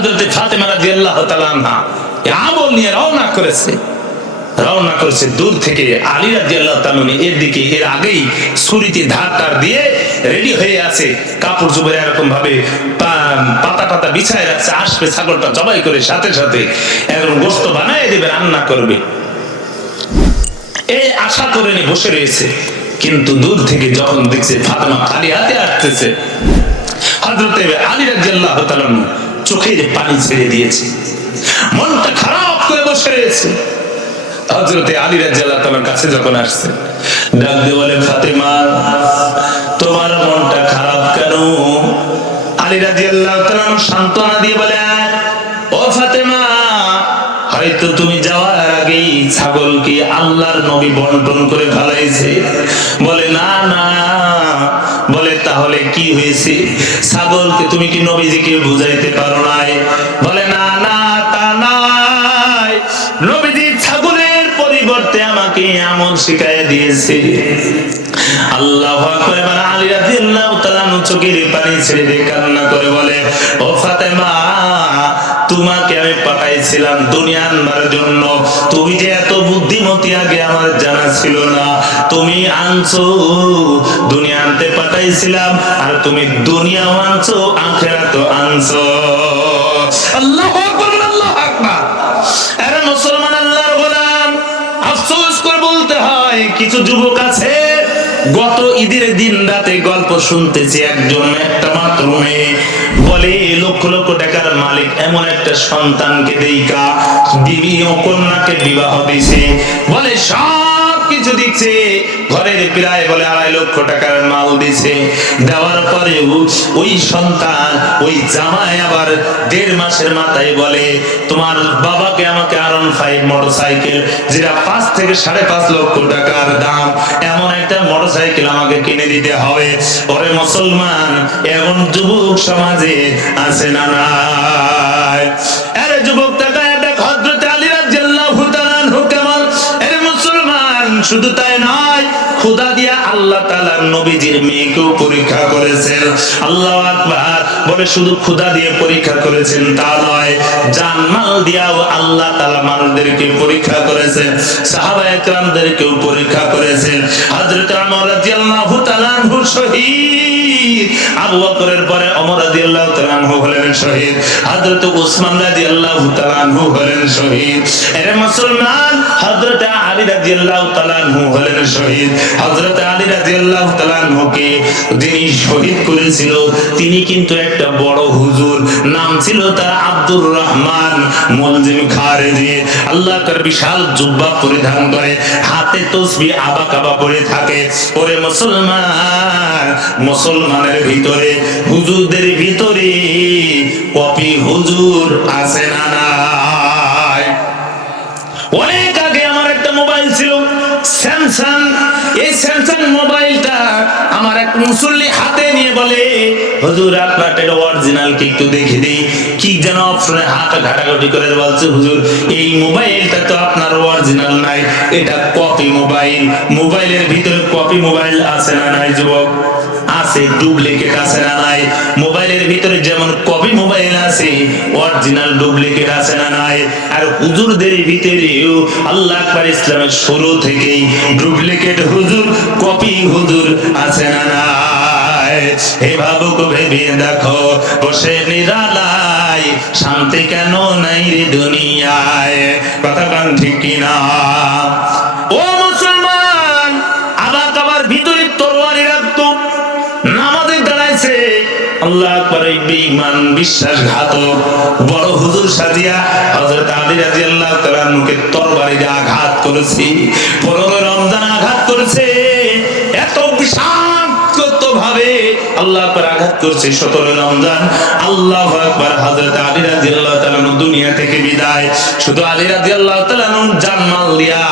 হযরত ফাতেমা রাদিয়াল্লাহু তাআলা আনহা আমল নিয়ে রওনা করেছে দূর থেকে আলী রাদিয়াল্লাহু তাআলা এর দিকে, এর আগেই ছুরিতে ধার দিয়ে রেডি হয়ে আছে, কাপড় চোপড়ে এরকম ভাবে পাতা টাতা বিছায় রাখছে, আসবে ছাগলটা জবাই করে সাথে সাথে একদম গোশত বানায় দেবে, রান্না করবে, এই আশা করে নিয়ে বসে রয়েছে। কিন্তু দূর থেকে যখন দেখছে ফাতেমা খালি হাতে আসতেছে, হযরত আলী রাদিয়াল্লাহু তাআলা চোখে পানি ছেড়ে দিয়েছে, মনটা খারাপ করে বসে রয়েছে। হযরত আলী রাদিয়াল্লাহু তাআলার কাছে যখন আসছে, ডাক দিয়ে বলে, ফাতেমা তোমার মনটা খারাপ কেন? আলী রাদিয়াল্লাহু তাআলা সান্ত্বনা দিয়ে বলে, ও ফাতেমা, হয়তো তুমি যাওয়ার আগেই ছাগলকে আল্লাহর নবী বন্টন করে ফেলাইছে। বলে না না, বলে তাহলে কি হয়েছে? ছাগলকে তুমি কি নবীজিকে বুঝাইতে পারো নাই? বলে না না, তা নাই, নবীজি ছাগলের পরিবর্তে আমাকে আমল শিখাইয়া দিয়েছে। আল্লাহু আকবার। আলী রাদিয়াল্লাহু তাআলা চোখের পানি ছেড়ে দিয়ে কান্না করে বলে, ও ফাতেমা, তোমাকে আমি পাঠাইছিলাম দুনিয়া আনবার জন্য, তুমি যে এত বুদ্ধিমতী আগে আমার জানা ছিল না। তুমি আনছো, দুনিয়া আনতে পাঠাইছিলাম, আর তুমি দুনিয়াও আনছো, আখিরাতও আনছো। আল্লাহু আকবার, আল্লাহু আকবার। আরে মুসলমান, আল্লাহর গোলাম, আফসোস করে বলতে হয় কিছু যুবক আছে, গত ঈদের দিন রাতে গল্প শুনতেছি, একজন একটা মাত্র মেয়ে বলে লক্ষ লক্ষ টাকার মালিক এমন একটা সন্তানকে দেইকা বিবি ও কন্যাকে বিবাহ দিছে, বলে সব কিছু দিচ্ছে, ঘরের প্রায় বলে 2.5 লক্ষ টাকার মাল দিছে, দেওয়ার পরে ওই সন্তান, ওই জামাই আবার 1.5 মাসের মাথায় বলে, তোমার বাবাকে আমাকে R15 মোটরসাইকেল, যেটা 5 থেকে 5.5 লক্ষ টাকার দাম, এমন একটা মোটরসাইকেল আমাকে কিনে দিতে হবে। ওরে মুসলমান, এখন যুবক সমাজে আছে না নাই? আরে যুবক তাকায় দেখ, হযরত আলী রাদিয়াল্লাহু তাআলা আনহু কেমন। আরে মুসলমান, শুধু তাই নয়, খোদা দিয়া আল্লাহ তাআলা নবীজির মেয়েকেও পরীক্ষা করেছেন। আল্লাহু আকবার। বলে শুধু খোদা দিয়ে পরীক্ষা করেছেন তা নয়, জানমাল দিয়াও আল্লাহ তাআলা মানুষদেরকে পরীক্ষা করেছেন, সাহাবায়ে কেরামদেরকেও পরীক্ষা করেছেন। হযরত ওমর রাদিয়াল্লাহু তাআলা আনহু শহীদ, আবু বকরের পরে ওমর রাদিয়াল্লাহু তাআলা আনহু হলেন শহীদ, হযরত উসমান রাদিয়াল্লাহু তাআলা আনহু হলেন শহীদ। এরে মুসলমান, হযরত আলী রাদিয়াল্লাহু তাআলা আনহু হলেন শহীদ। হযরত আলী রাদিয়াল্লাহু তাআলা আনহুকে যিনি শহীদ করেছিল, তিনি কিন্তু একটা বড় হুজুর, নাম ছিল তার আব্দুর রহমান মুলজিম খারেজি। আল্লাহ তার বিশাল জুব্বা পরিধান করে, হাতে তাসবিহ আবা-কাবা পড়ে থাকে। ওরে মুসলমান, মুসলমানের ভিতরে, হুজুরদের ভিতরে কপি হুজুর আছে না নাই? অনেক আগে আমার একটা মোবাইল ছিল স্যামসাং, এই স্যামসাং মোবাইলটা আমার এক মুসল্লি হাতে নিয়ে বলে, হুজুর আপনার এটা অরিজিনাল কি একটু দেখে দিই। কি যেন অপশনে হাত ঘাটাঘাটি করে বলছে, হুজুর এই মোবাইলটা তো আপনার অরিজিনাল নাই, এটা কপি মোবাইল। মোবাইলের ভিতরে কপি মোবাইল আছে না নাই যুবক? আছে। ডুপ্লিকেট আছে না নাই? মোবাইলের ভিতরে যেমন কপি মোবাইল আছে, অরিজিনাল ডুপ্লিকেট আছে না নাই? আর হুজুরদের ভিতরেও আল্লাহ আকবার, ইসলামের শুরু থেকেই ডুপ্লিকেট হুজুর, কপি হুজুর আছে না নাই? হে ভাবুক, ভেবে দেখো, বসে নিরালায় শান্তি কেন নাই রে দুনিয়ায়? কথা কান ঠিক কিনা? ও মুসলমান, আবা-কাবার ভিতরে তরবারি রাখতো, নামাজে দাঁড়াইছে, আল্লাহ আকবার, এই বেঈমান বিশ্বাসঘাতক বড় হুজুর সাজিয়া হযরত আলী রাদিয়াল্লাহু তাআলা মুখে তরবারি দিয়ে আঘাত করেছে। 15 রমজান আঘাত করেছে, এত বিষাক্ত ভাবে আল্লাহ আকবার আঘাত করছে। 17 রমজান আল্লাহু আকবার, হযরত আলী রাদিয়াল্লাহু তাআলা দুনিয়া থেকে বিদায়। শুধু আলী রাদিয়াল্লাহু তাআলা জানমাল দিয়া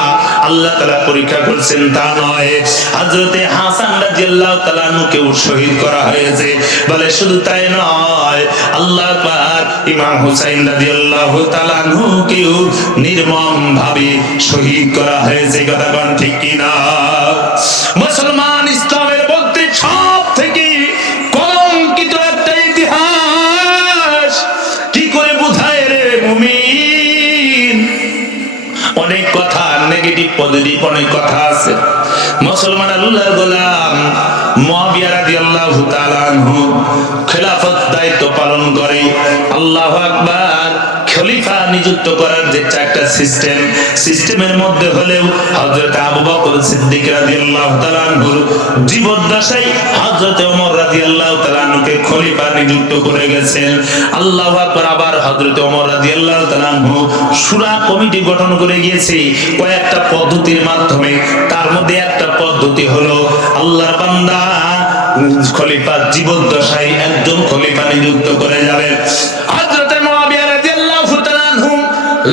আল্লাহ তাআলা পরীক্ষা করছেন তা নয়, হযরত হাসান রাদিয়াল্লাহু তাআলা কেও শহীদ করা হয়েছে। বলে শুধু তাই নয়, আল্লাহ আকবার, ইমাম হুসাইন রাদিয়াল্লাহু তাআলা কেও নির্মম ভাবে শহীদ করা হয়েছে। কথা কোন ঠিক কিনা? মুসলমান, ইসলামের মধ্যে সব থেকে কলঙ্কিত একটা ইতিহাস। কি করে নেগেটিভ পজিটিভ অনেক কথা আছে। মুসলমান আল্লাহর গোলাম মুআবিয়া রাদিয়াল্লাহু তাআলা আনহু খেলাফত দায়িত্ব পালন করে। আল্লাহু আকবার। খলিফা নিযুক্ত করার যে চারটা সিস্টেমের মধ্যে হলেও হযরত আবু বকর সিদ্দিক রাদিয়াল্লাহু তাআলা আনহুর জীবদ্দশায় হযরত ওমর রাদিয়াল্লাহু তাআলা আনহুকে খলিফা নিযুক্ত করে গেছেন। আল্লাহু আকবার। আবার হযরত ওমর রাদিয়াল্লাহু তাআলা আনহু শূরা কমিটি গঠন করে গিয়েছে কয়েকটা পদ্ধতির মাধ্যমে। তার মধ্যে একটা পদ্ধতি হলো আল্লাহর বান্দা খলিফা জীবদ্দশায় একজন খলিফা নিযুক্ত করে যাবেন। হযরত মুআবিয়া রাদিয়াল্লাহু তাআলা আনহু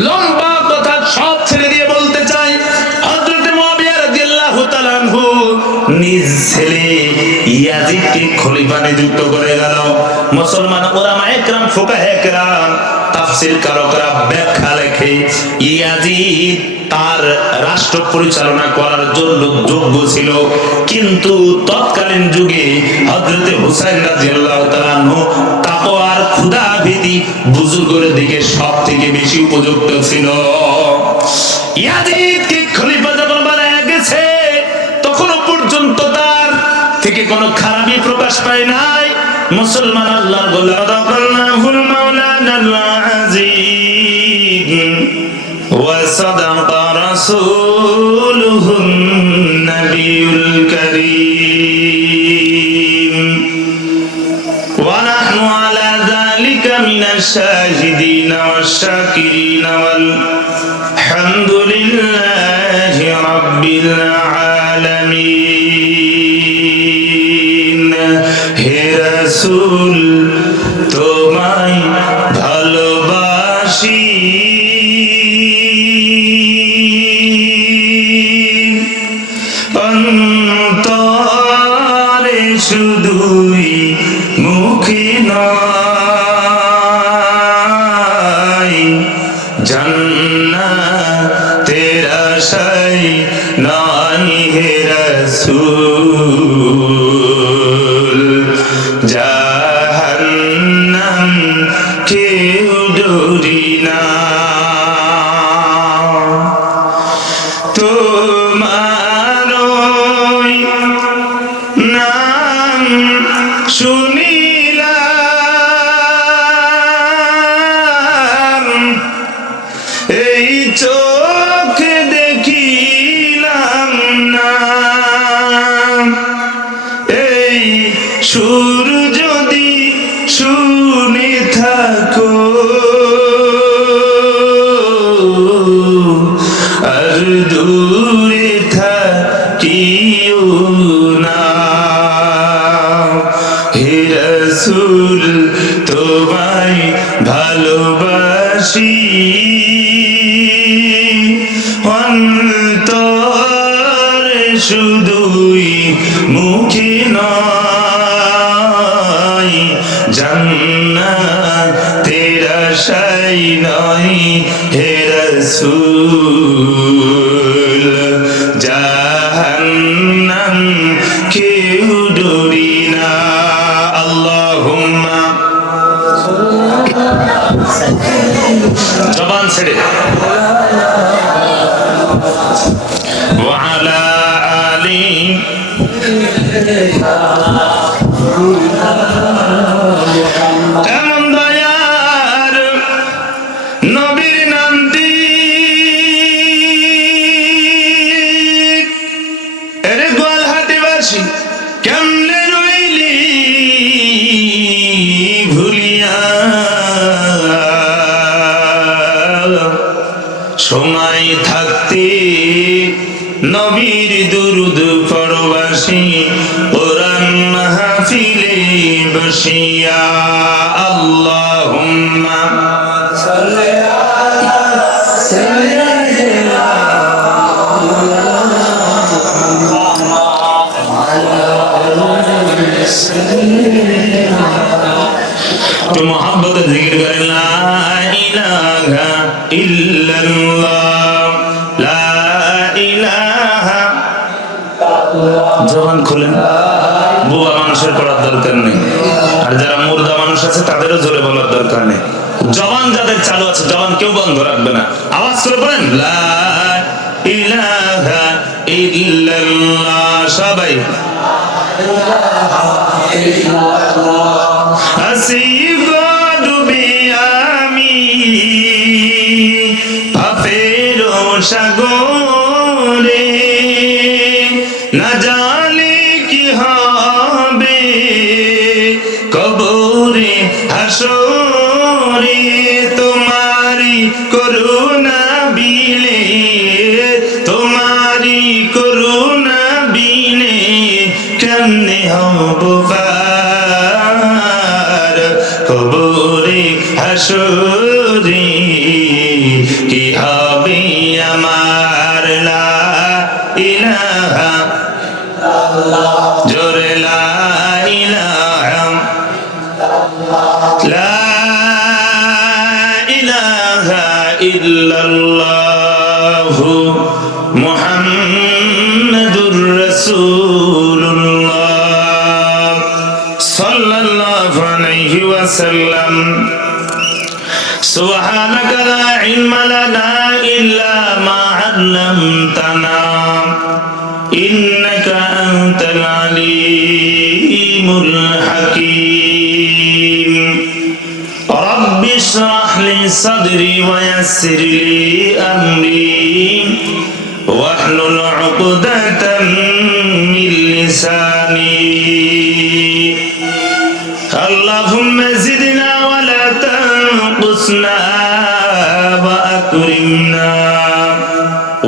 লম্বা কথা সব ছেড়ে দিয়ে বলতে চাই, হযরত মুআবিয়া রাদিয়াল্লাহু তাআলা আনহু নিজ ছেলে ইয়াজিদকে খলিফা নিযুক্ত করে গেল। মুসলমান উলামায়ে কেরাম ফুকাহায়ে কেরাম তাফসীর কারকরা ব্যাখ্যা লেখে ইয়াজিদ তার রাষ্ট্র পরিচালনা করার জন্য যোগ্য ছিল, কিন্তু তৎকালীন যুগে হযরত হুসাইন রাদিয়াল্লাহু তাআলা আনহু তাকওয়ার ক্ষুধাভীতি বুজুর্গের দিকে সবথেকে বেশি উপযুক্ত ছিল। ইয়াজিদকে খলিফা যখন বানায়া গেছে তখনও পর্যন্ত তার থেকে কোনো খারাপই প্রকাশ পায় নাই। মুসলমান আল্লাহর গোলাম মাওলানাল আযীম ওয়া সাদাকা রাসূলুহুন নবিয়ুল কারীম ওয়া নাহনু আলা যালিকা মিনাশ শাহিদিনা ওয়াশ শাকিরিনা ওয়াল হামদুলিল্লাহি রাব্বিল আলামিন। হে রাসূল তোমায় ভালোবাসি, অন্তরে শুধুই মুখে নয়, জান্নাতের আশায় নয় হে রাসূল, জাহান্নাম কেউ ডরি না। তোমার নাম শুনিলাম, এই চোখে দেখিলাম না, এই সুর যদি শুনে থাকো আর দূরে থাকিও না। হে রাসূল তোমায় ভালোবাসি, অন্তরে শুধুই মুখে নয়, জান্নাতের আশায় নয় হে রাসূল, জাহান্নাম কেউ ডরি না। আল্লাহুম্মা জবান ছেড়ে ওয়া আলা আলি এমন দয়ার নবীর নামটি এরে গোয়ালহাটিবাসী কেমনে রইলি ভুলিয়া, সময় থাকতে নবীর দুরুদ পড়বাসী কোরআন মাহফিলে বসিয়া। আল্লাহুম্মা সাল্লি আলা সাইয়্যিদিনা তো মোহাম্মত জিকির করেন লা ইলাহা ইল্লাল্লাহ, লা ইলাহা। জবান খুলেন, বুবা মানুষের পড়ার দরকার নেই, আর যারা মুর্দা মানুষ আছে তাদেরও জোরে বলার দরকার নেই। জবান যাদের চালু আছে জবান কেউ বন্ধ রাখবে না, আওয়াজ করে বলেন লা ইলাহা ইল্লাল্লাহ। সবাই আসি গো ডুবে আমি পাপের সাগরে, না জানি কি হবে কবরে হাসরে, তোমারি করুণা বিনে, তোমারি করুণা বিনে কেমনে হব পার কবরে হাসরে, কি হবে আমার। লা ইলাহা জোরে লা ইলাহা, লা ইলাহা ইল্লাল্লাহু মুহাম্মাদুর রাসূলুল্লাহ সাল্লাল্লাহু আলাইহি ওয়াসাল্লাম। সুবহানাকা লা ইলমা লানা ইল্লা মা 'আল্লামতানা ইন্নাকা আনতাল আলীমুল হাকীম। রাব্বি ইশরাহ লি সাদরি ওয়া ইয়াসসির লি আমরি ওয়াহলুল 'উকদাতাম মিন লিসানি। আল্লাহুম্মা জিদনা ওয়া লা তানকুসনা ওয়া আকরিমনা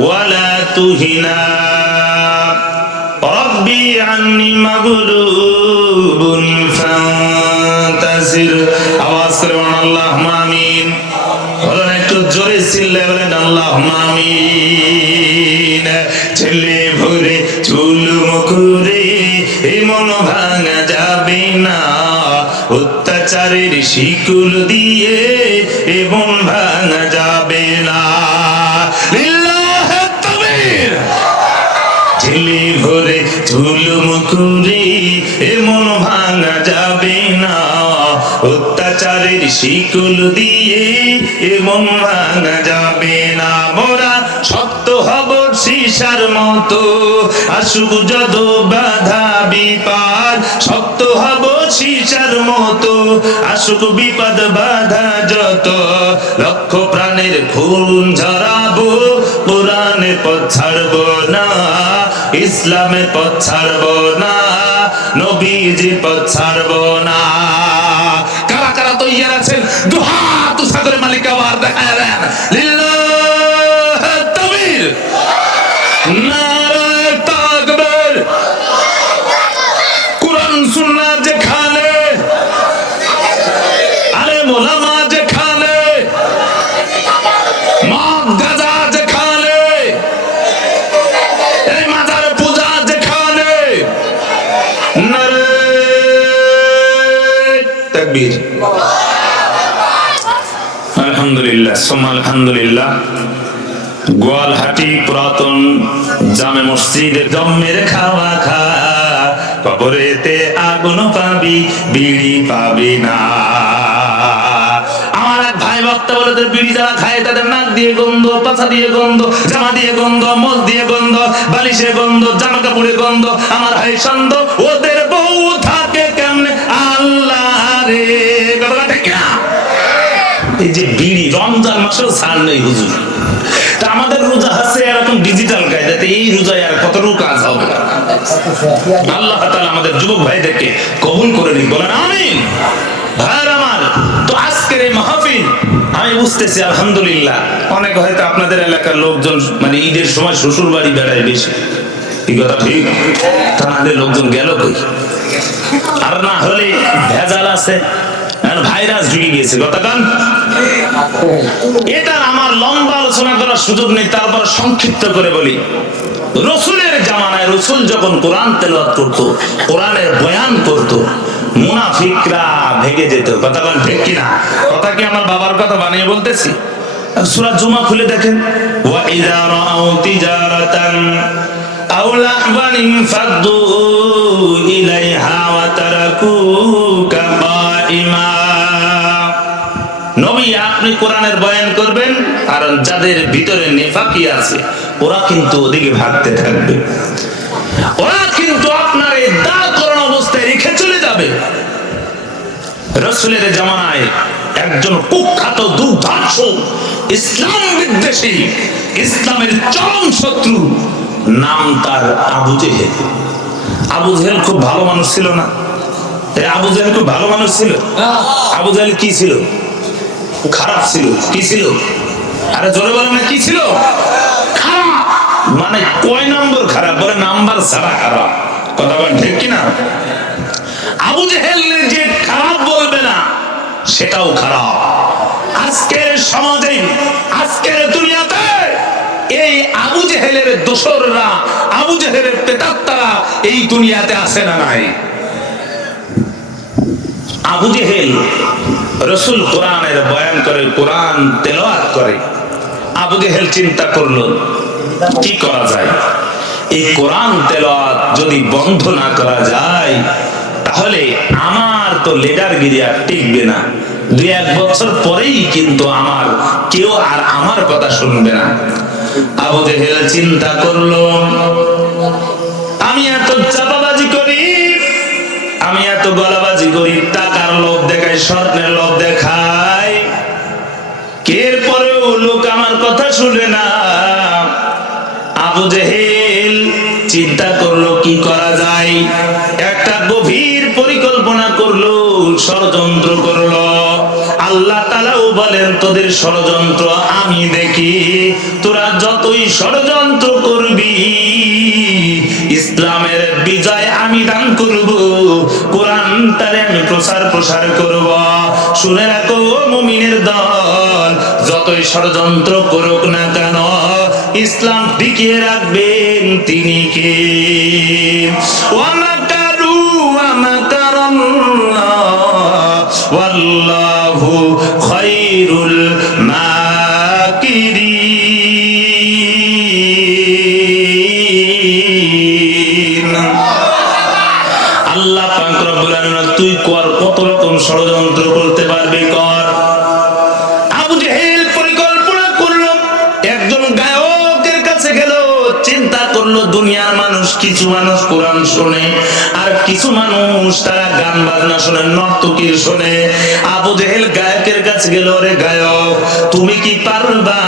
ওয়া লা তুহিনা। রব্বি আন্নী মাগলুবুন ফান্তাসির। আওয়াজ করে বলেন আল্লাহুম্মা আমিন। বলেন একটু জোরে চিল্লায়ে বলেন আল্লাহুম্মা আমিন। ছেলে ভরে চুল মুখরে মন ভাঙা যাবে না, অত্যাচারের শিকল দিয়ে মন ভাঙা যাবে না। লিল্লাহি তাকবীর। ছেলে ভরে চুল মুখরে মন ভাঙা যাবে না, অত্যাচারের শিকল দিয়ে মন ভাঙা যাবে না। মোরা শক্ত হব সীসার মতো, আসুক যত বাধা বিপদ। শক্ত হব সীসার মতো, আসুক বিপদ বাধা যত। লক্ষ প্রাণের খুন ঝরাবো, কোরআনের পথ ছাড়বো না, ইসলামের পথ ছাড়বো না, নবীজির পথ ছাড়বো না। কারা কারা তৈয়ার আছেন? দুহাত উঁচা করে মালিক আবার দেখায় দেন। লিল্লাহি তাকবীর, নারায়ে তাকবীর। কুরআন সুন্নাহ যেখানে, আলেম ওলামা যেখানে, মদ গাঁজা যেখানে, এই মাজার পূজা যেখানে, নারায়ে তাকবীর। আলহামদুলিল্লাহ সুম্মা আলহামদুলিল্লাহ। গোয়ালহাটি পুরাতন জামে মসজিদের জম্মের খাওয়া খা, কবরেতে আগুন পাবি বিড়ি পাবি না। আমার এক ভাই বক্তা বলে, বিড়ি যারা খায় তাদের নাক দিয়ে গন্ধ, পাছা দিয়ে গন্ধ, জামা দিয়ে গন্ধ, মোজ দিয়ে গন্ধ, বালিশের গন্ধ, জামা কাপড়ের গন্ধ। আমার ভাই সন্দ, ওদের বউ থাকে কেমনে আল্লাহ রে। কথা ঠিক না? এই যে বিড়ি রমজান মাসেও ছাড় নেই হুজুর। তা আমাদের রোজা আছে এরকম ডিজিটাল কায়দাতে, এই রোজায় আর কতটুকু কাজ হবে? আল্লাহ তাআলা আমাদের যুবক ভাইদেরকে কবুল করে নিন, বলেন আমিন। ভাইরা আমার, তো আজকের এই মাহফিল আমি বুঝতেছি আলহামদুলিল্লাহ, অনেক হয়তো আপনাদের এলাকার লোকজন মানে ঈদের সময় শ্বশুর বাড়ি বেড়ায় বেশি, এই কথা ঠিক? তাদের লোকজন গেল কই? আর না হলে ভেজাল আছে, ভাইরাস ঢুকে গিয়েছে। গতকাল এটা আমার লম্বা আলোচনা করার সুযোগ নেই, তারপর সংক্ষিপ্ত করে বলি। রসুলের জামানায় রসুল যখন কোরআন তেলাওয়াত করতো, কোরআনের বয়ান করতো, মুনাফিকরা ভেগে যেত। কথা বলেন ঠিক কিনা? কথা কি আমার বাবার কথা বানিয়ে বলতেছি? সূরা জুমা খুলে দেখেন, ওয়া ইযা রাআউ তিজারাতান আও লাহওয়ান ইনফাদু ইলাইহা ওয়া তারাকুকা কাইমা। নবী আপনি কোরআনের বয়ান করবেন, আর যাদের ভিতরে নেফাকি আছে ওরা কিন্তু ওদিকে ভাগতে থাকবে, ওরা কিন্তু আপনার এই দাঁড় করানো অবস্থায় রেখে চলে যাবে। রাসূলের জামানায় একজন কুখ্যাত দুর্ধর্ষ ইসলাম বিদ্বেষী, ইসলামের চরম শত্রু, নাম তার আবু জেহেল। আবু জেহেল খুব ভালো মানুষ ছিল না? আবু জেহেল খুব ভালো মানুষ ছিল? আবু জেহেল কি ছিল? খারাপ ছিল। কি ছিল? আরে জোরে বলেন না, কি ছিল? খারাপ। মানে কয় নম্বর খারাপ? বলে নাম্বার ছাড়া খারাপ। কথা বলেন ঠিক কিনা? আবু জেহেল যে খারাপ বলবে না সেটাও খারাপ। আজকের সমাজে, আজকের দুনিয়াতে এই আবু জেহেলের দোসররা, আবু জেহেলের প্রেতাত্মারা এই দুনিয়াতে আছে না নাই? আবু জেহেল রাসূল কোরআনের বয়ান করে, কোরআন তেলাওয়াত করে। আবু জেহেল চিন্তা করলো কি করা যায়, এই কোরআন তেলাওয়াত যদি বন্ধ না করা যায় তাহলে আমার তো লিডারগিরি আর টিকবে না। 2-1 বছর পরেই কিন্তু আমার কেউ আর আমার কথা শুনবে না। আবু জেহেল চিন্তা করলো, আমি এত চাপাবাজি করি, আমি এত গলাবাজি করি, টাকার লোভ দেখাই, স্বর্ণের লোভ দেখাই, এরপরেও লোক আমার কথা শুনে না। আবু জেহেল চিন্তা করলো কি করা যায়। একটা গভীর পরিকল্পনা করলো, ষড়যন্ত্র করলো। আল্লাহ তাআলাও বলেন, তোদের ষড়যন্ত্র আমি দেখি, তোরা যতই ষড়যন্ত্র করবি ইসলামের বিজয় আমি দান করব, কোরআন তারে আমি প্রসার করব। শুনে রাখো মুমিনের দল, যতই ষড়যন্ত্র করুক না কেন ইসলাম টিকিয়ে রাখবেন তিনি কে? ওয়া মাকারু ওয়া মাকারাল্লাহ ওয়াল্লাহু খায়রুল মাকিরিন। আল্লাহ পাক রব্বুল আলামিন, তুই কর, কত রকম ষড়যন্ত্র করতে পারবি কর। আবু জেহেল পরিকল্পনা করলো, একজন গায়কের কাছে গেল, চিন্তা করলো দুনিয়ার মানুষ, কিছু মানুষ কোরআন শোনে আর কিছু মানুষ তারা গান বাজনা শোনে, নর্তকীর শোনে। আবু জেহেল গায়কের কাছে গেল, রে গায়ক তুমি কি পারবা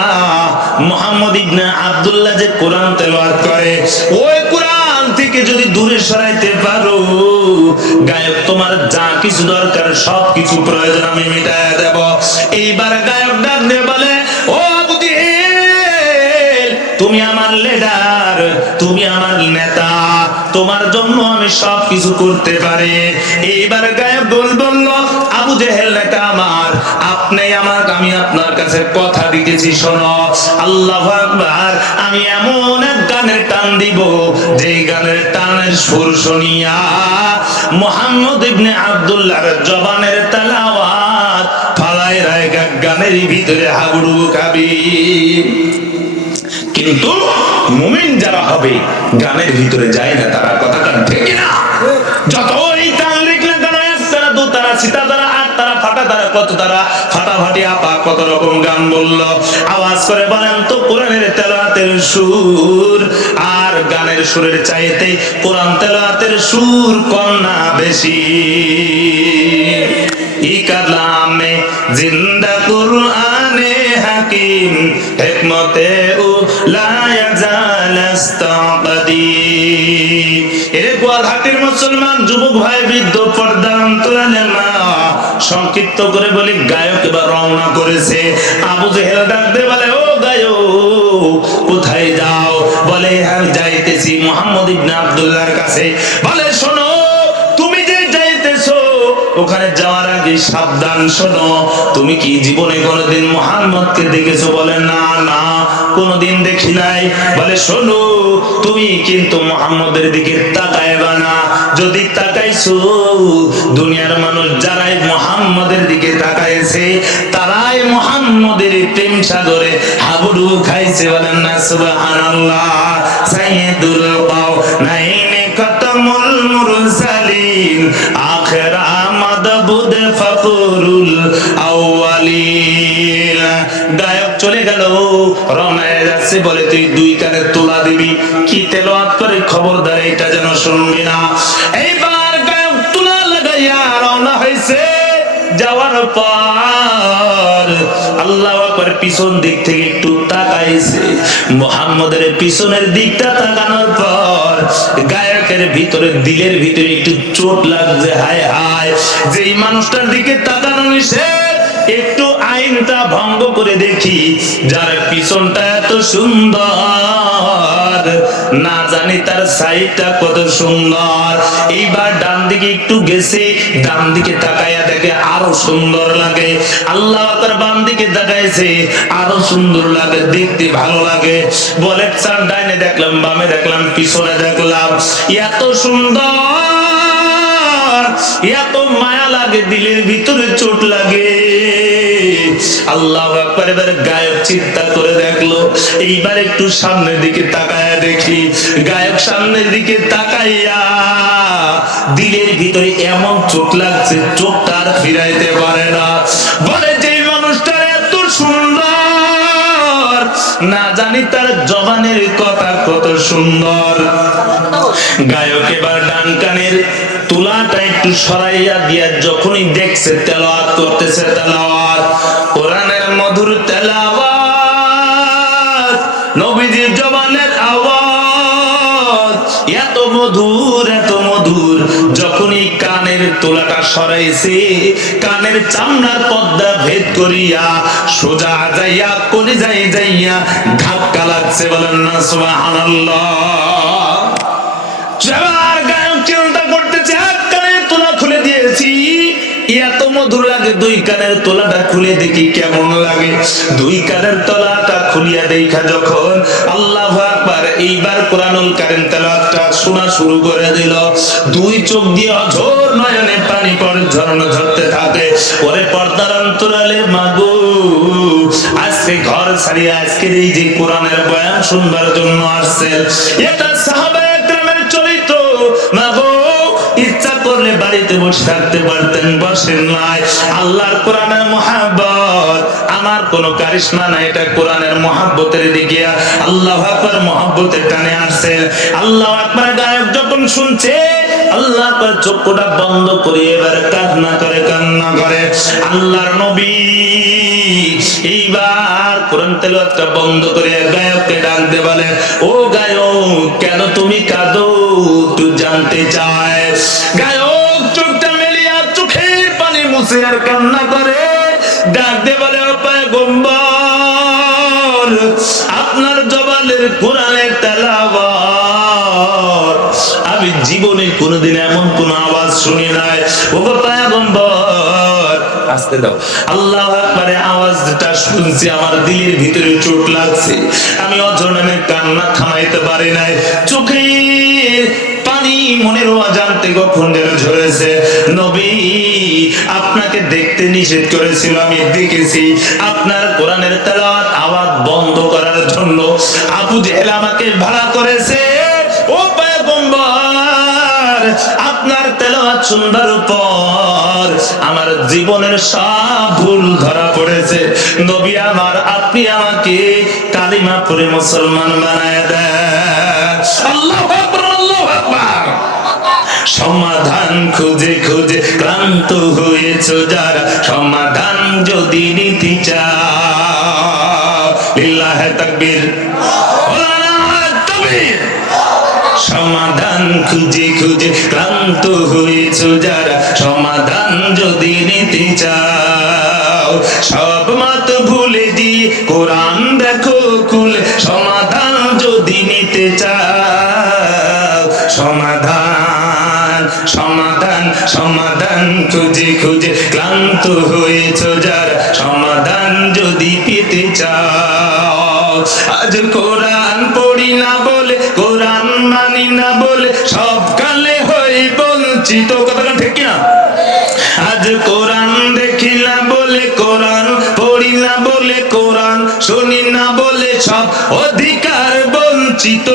মুহাম্মদ ইবনে আব্দুল্লাহ যে কোরআন তেলাওয়াত করে ওই কোরআন থেকে যদি দূরে সরাইতে পারো, গায়ক তোমার যা কিছু দরকার সব কিছু প্রয়োজন আমি মিটায়া দেব। এইবার গায়ক ডাক দিয়ে বলে, ও আবু জেহেল তুমি আমার লিডার, তুমি আমার নেতা, তোমার জন্য আমি সব কিছু করতে পারি। এইবার গায়ক বলল, আবু জেহেল নেতা আমার, আপনি আমার, আমি আপনার কাছে কথা দিতেছি, শোনো আল্লাহু আকবার, আমি এমন এক গানের টান দিব যে গানের টানের সুর শুনিয়া মুহাম্মদ ইবনে আব্দুল্লাহর জবানের তেলাওয়াত ফালাই রায়গা গানের ভিতরে হাবুডুবু খাবি। কিন্তু মুমিন যারা হবে গানের ভিতরে যায় না তারা, কথাটা ঠিক না? যতই টান লিখলে কেন, একতারা দুতারা সিতারা আটতারা ফাটাতারা কত তারা ফাটাফাটি আপা কত রকম গান বলল। আওয়াজ করে বলেন তো কোরআনের তেলাওয়াতের সুর আর গানের সুরের চাইতে কোরআন তেলাওয়াতের সুর কম না বেশি? ই কালামে জিন্দা কুরআনে হাকিম হিকমতে লা ইয়াজাল ইস্তাকদি। এরে গোয়ালহাটির মুসলমান যুবক ভাই, বৃদ্ধ পর্দার অন্তরালে মা, সংক্ষিপ্ত করে বলি গায়ক এবার রওনা করেছে। আবু জেহেল ডাকতে বলে, ও গায়ক কোথায় যাও? বলে আমি যাইতেছি মুহাম্মদ ইবনে আব্দুল্লাহর কাছে। বলে শোনো, তুমি যে যাইতেছো ওখানে যাওয়ার আগে সাবধান, শোনো তুমি কি জীবনে কোনোদিন মুহাম্মদকে দেখেছো? বলে না না, কোনোদিন দেখি নাই। বলে শোনো, তুমি কিন্তু মুহাম্মদের দিকে তাকাইবা না, যদি তাকাইছো দুনিয়ার মানুষ যারাই মুহাম্মদের দিকে তাকাইছে তারাই মুহাম্মদের প্রেম সাগরে হাবুডুবু খাইছে। বলেন না সুবহানাল্লাহ। সাইয়্যিদুল কাওনাইন খাতামুল মুরসালিন আখিরা মাদবুদ ফখরুল আউয়ালিন। গায়ক চলে গেল, রওনা হয়ে যাচ্ছে, বলে তুই 2 কানের তোলা দিবি, কি তেলাওয়াত করে খবরদার এটা যেন শুনবি না। এইবার গায়ক তোলা লাগাইয়া রওনা হয়েছে। যাওয়ার পর আল্লাহু আকবার, পিছন দিক থেকে একটু তাকাইছে। মুহাম্মদের পিছনের দিকটা তাকানোর পর গায়কের ভিতরে, দিলের ভিতরে একটু চোট লাগছে। হায় হায়, যেই মানুষটার দিকে তাকানো নিষেধ, একটু আইনটা ভঙ্গ করে দেখি, যার পিছনটা এত সুন্দর, না জানি তার সাইডটা কত সুন্দর। এইবার ডান দিকে একটু গেছে, ডান দিকে তাকাইয়া দেখে আরো সুন্দর লাগে। আল্লাহ তার বাম দিকে তাকাইছে, আরো সুন্দর লাগে, দেখতে ভালো লাগে। বলে চার ডাইনে দেখলাম, বামে দেখলাম, পিছনে দেখলাম, এত সুন্দর, এত মায়া লাগে, দিলের ভিতরে চোট লাগে। আল্লাহু আকবার। এবার গায়ক চিন্তা করে দেখলো, এইবার একটু সামনের দিকে তাকায়া দেখি। গায়ক সামনের দিকে তাকাইয়া দিলের ভিতরে এমন চোট লাগছে, চোখটা আর ফিরাইতে পারে না। বলে যে মানুষটা এত সুন্দর, না জানি তার জবানের কথা কত সুন্দর। গায়ক এবার ডান কানের তুলাটা একটু সরাইয়া দিয়া যখনই দেখছে তেলাওয়াত করতেছে, তেলাওয়াত, কোরআনের মধুর তেলাওয়াত, নবীজির জবানের আওয়াজ, এত মধুর, এত মধুর। যখনই কানের তোলাটা সরাইছে, কানের চামড়ার পর্দা ভেদ করিয়া সোজা যাইয়া কলিজায় যাইয়া ধাক্কা লাগছে। বলেন না সুবহানাল্লাহ। চিন্তা করতেছে, এক কানের তোলা খুলে দিয়েছি, এত মধুর লাগে, 2 কানের তোলাটা খুলে দেখি কেমন লাগে। 2 কানের তোলাটা খুলিয়া দেখা যখন আল্লাহু আকবার, এইবার কোরআনুল কারীম তেলাওয়াতটা শোনা শুরু করে দিল। 2 চোখ দিয়ে অঝোর নয়নে পানি পড়ে, ঝরনা ঝরতে থাকে। ওরে পর্দার অন্তরালে মাগো, আজকে ঘর ছাড়িয়ে আজকের এই যে কোরআনের বয়ান শুনবার জন্য আসছেন, এটা সাহাবায়ে কেরামের চরিত্র। মাগো, ইচ্ছা করলে বাড়িতে বসে থাকতে পারতেন, বসেন নাই। আল্লাহর কোরআনের মহব্বত, আমার কোনো কারিশমা নাই, এটা কোরআনের মহব্বতের দিকে আল্লাহু আকবার মহব্বতের টানে আসছে। আল্লাহু আকবার। গায়ক যখন শুনছে, আল্লাহ আকবার, চোখটা বন্ধ করে এবার কান্না করে, কান্না করে। আল্লাহর নবী এইবার কোরআন তেলাওয়াতটা বন্ধ করে গায়ককে ডাক দিয়ে বলে, ও গায়ক, কেন তুমি কাঁদো, একটু জানতে চায়। গায়ক চোখটা মেলিয়া চোখের পানি মুছে আর কান্না করে, ডাক দিয়ে বলে, ও পয়গম্বর, আপনার জবানের কোরআনের তেলাওয়াত আমি জীবনে কোনোদিন এমন কোন আওয়াজ শুনি নাই। ও পয়গম্বর, আসতে দাও। আল্লাহু আকবারে আওয়াজটা শুনছি, আমার দিলের ভিতরে চোট লাগছে, আমি অজরনামে কান্না থামাইতে পারি নাই। চোখের পানি মনের অজান্তে কখন যেন ঝরেছে। নবী, আপনাকে দেখতে নিষেধ করেছিল, আমি দেখেছি। আপনার কোরআনের তেলাওয়াত আওয়াজ বন্ধ করার জন্য আবু জেহেল আমাকে ভাড়া করেছে। ও পয়গম্বর, আপনার তেলাওয়াত শুনবার পর আমার জীবনের সব ভুল ধরা পড়েছে। নবী আমার, আপনি আমাকে কালিমা পড়ে মুসলমান বানায় দেন। আল্লাহু আকবার, আল্লাহু আকবার। সমাধান খুঁজে খুঁজে ক্লান্ত হয়েছে যারা, সমাধান যদি নিতে চাও, লিল্লাহি তাকবীর, সমাধান খুঁজে খুঁজে ক্লান্ত হয়েছে যারা, সমাধান যদি নিতে চাও, সব মত ভুলে দিয়ে কোরআন দেখো খুলে, সমাধান যদি নিতে চাও, সমাধান, সমাধান, সমাধান খুঁজে খুঁজে ক্লান্ত হয়েছে যারা, সমাধান যদি পেতে চাও। আজ কোরআন পড়ি না বলে, কোরআন মানি না বলে, সব কালে হই বঞ্চিত। কথাটা ঠিক না? আজ কোরআন দেখি না বলে, কোরআন পড়ি না বলে, কোরআন শুনি না বলে, সব অধিকার বঞ্চিত।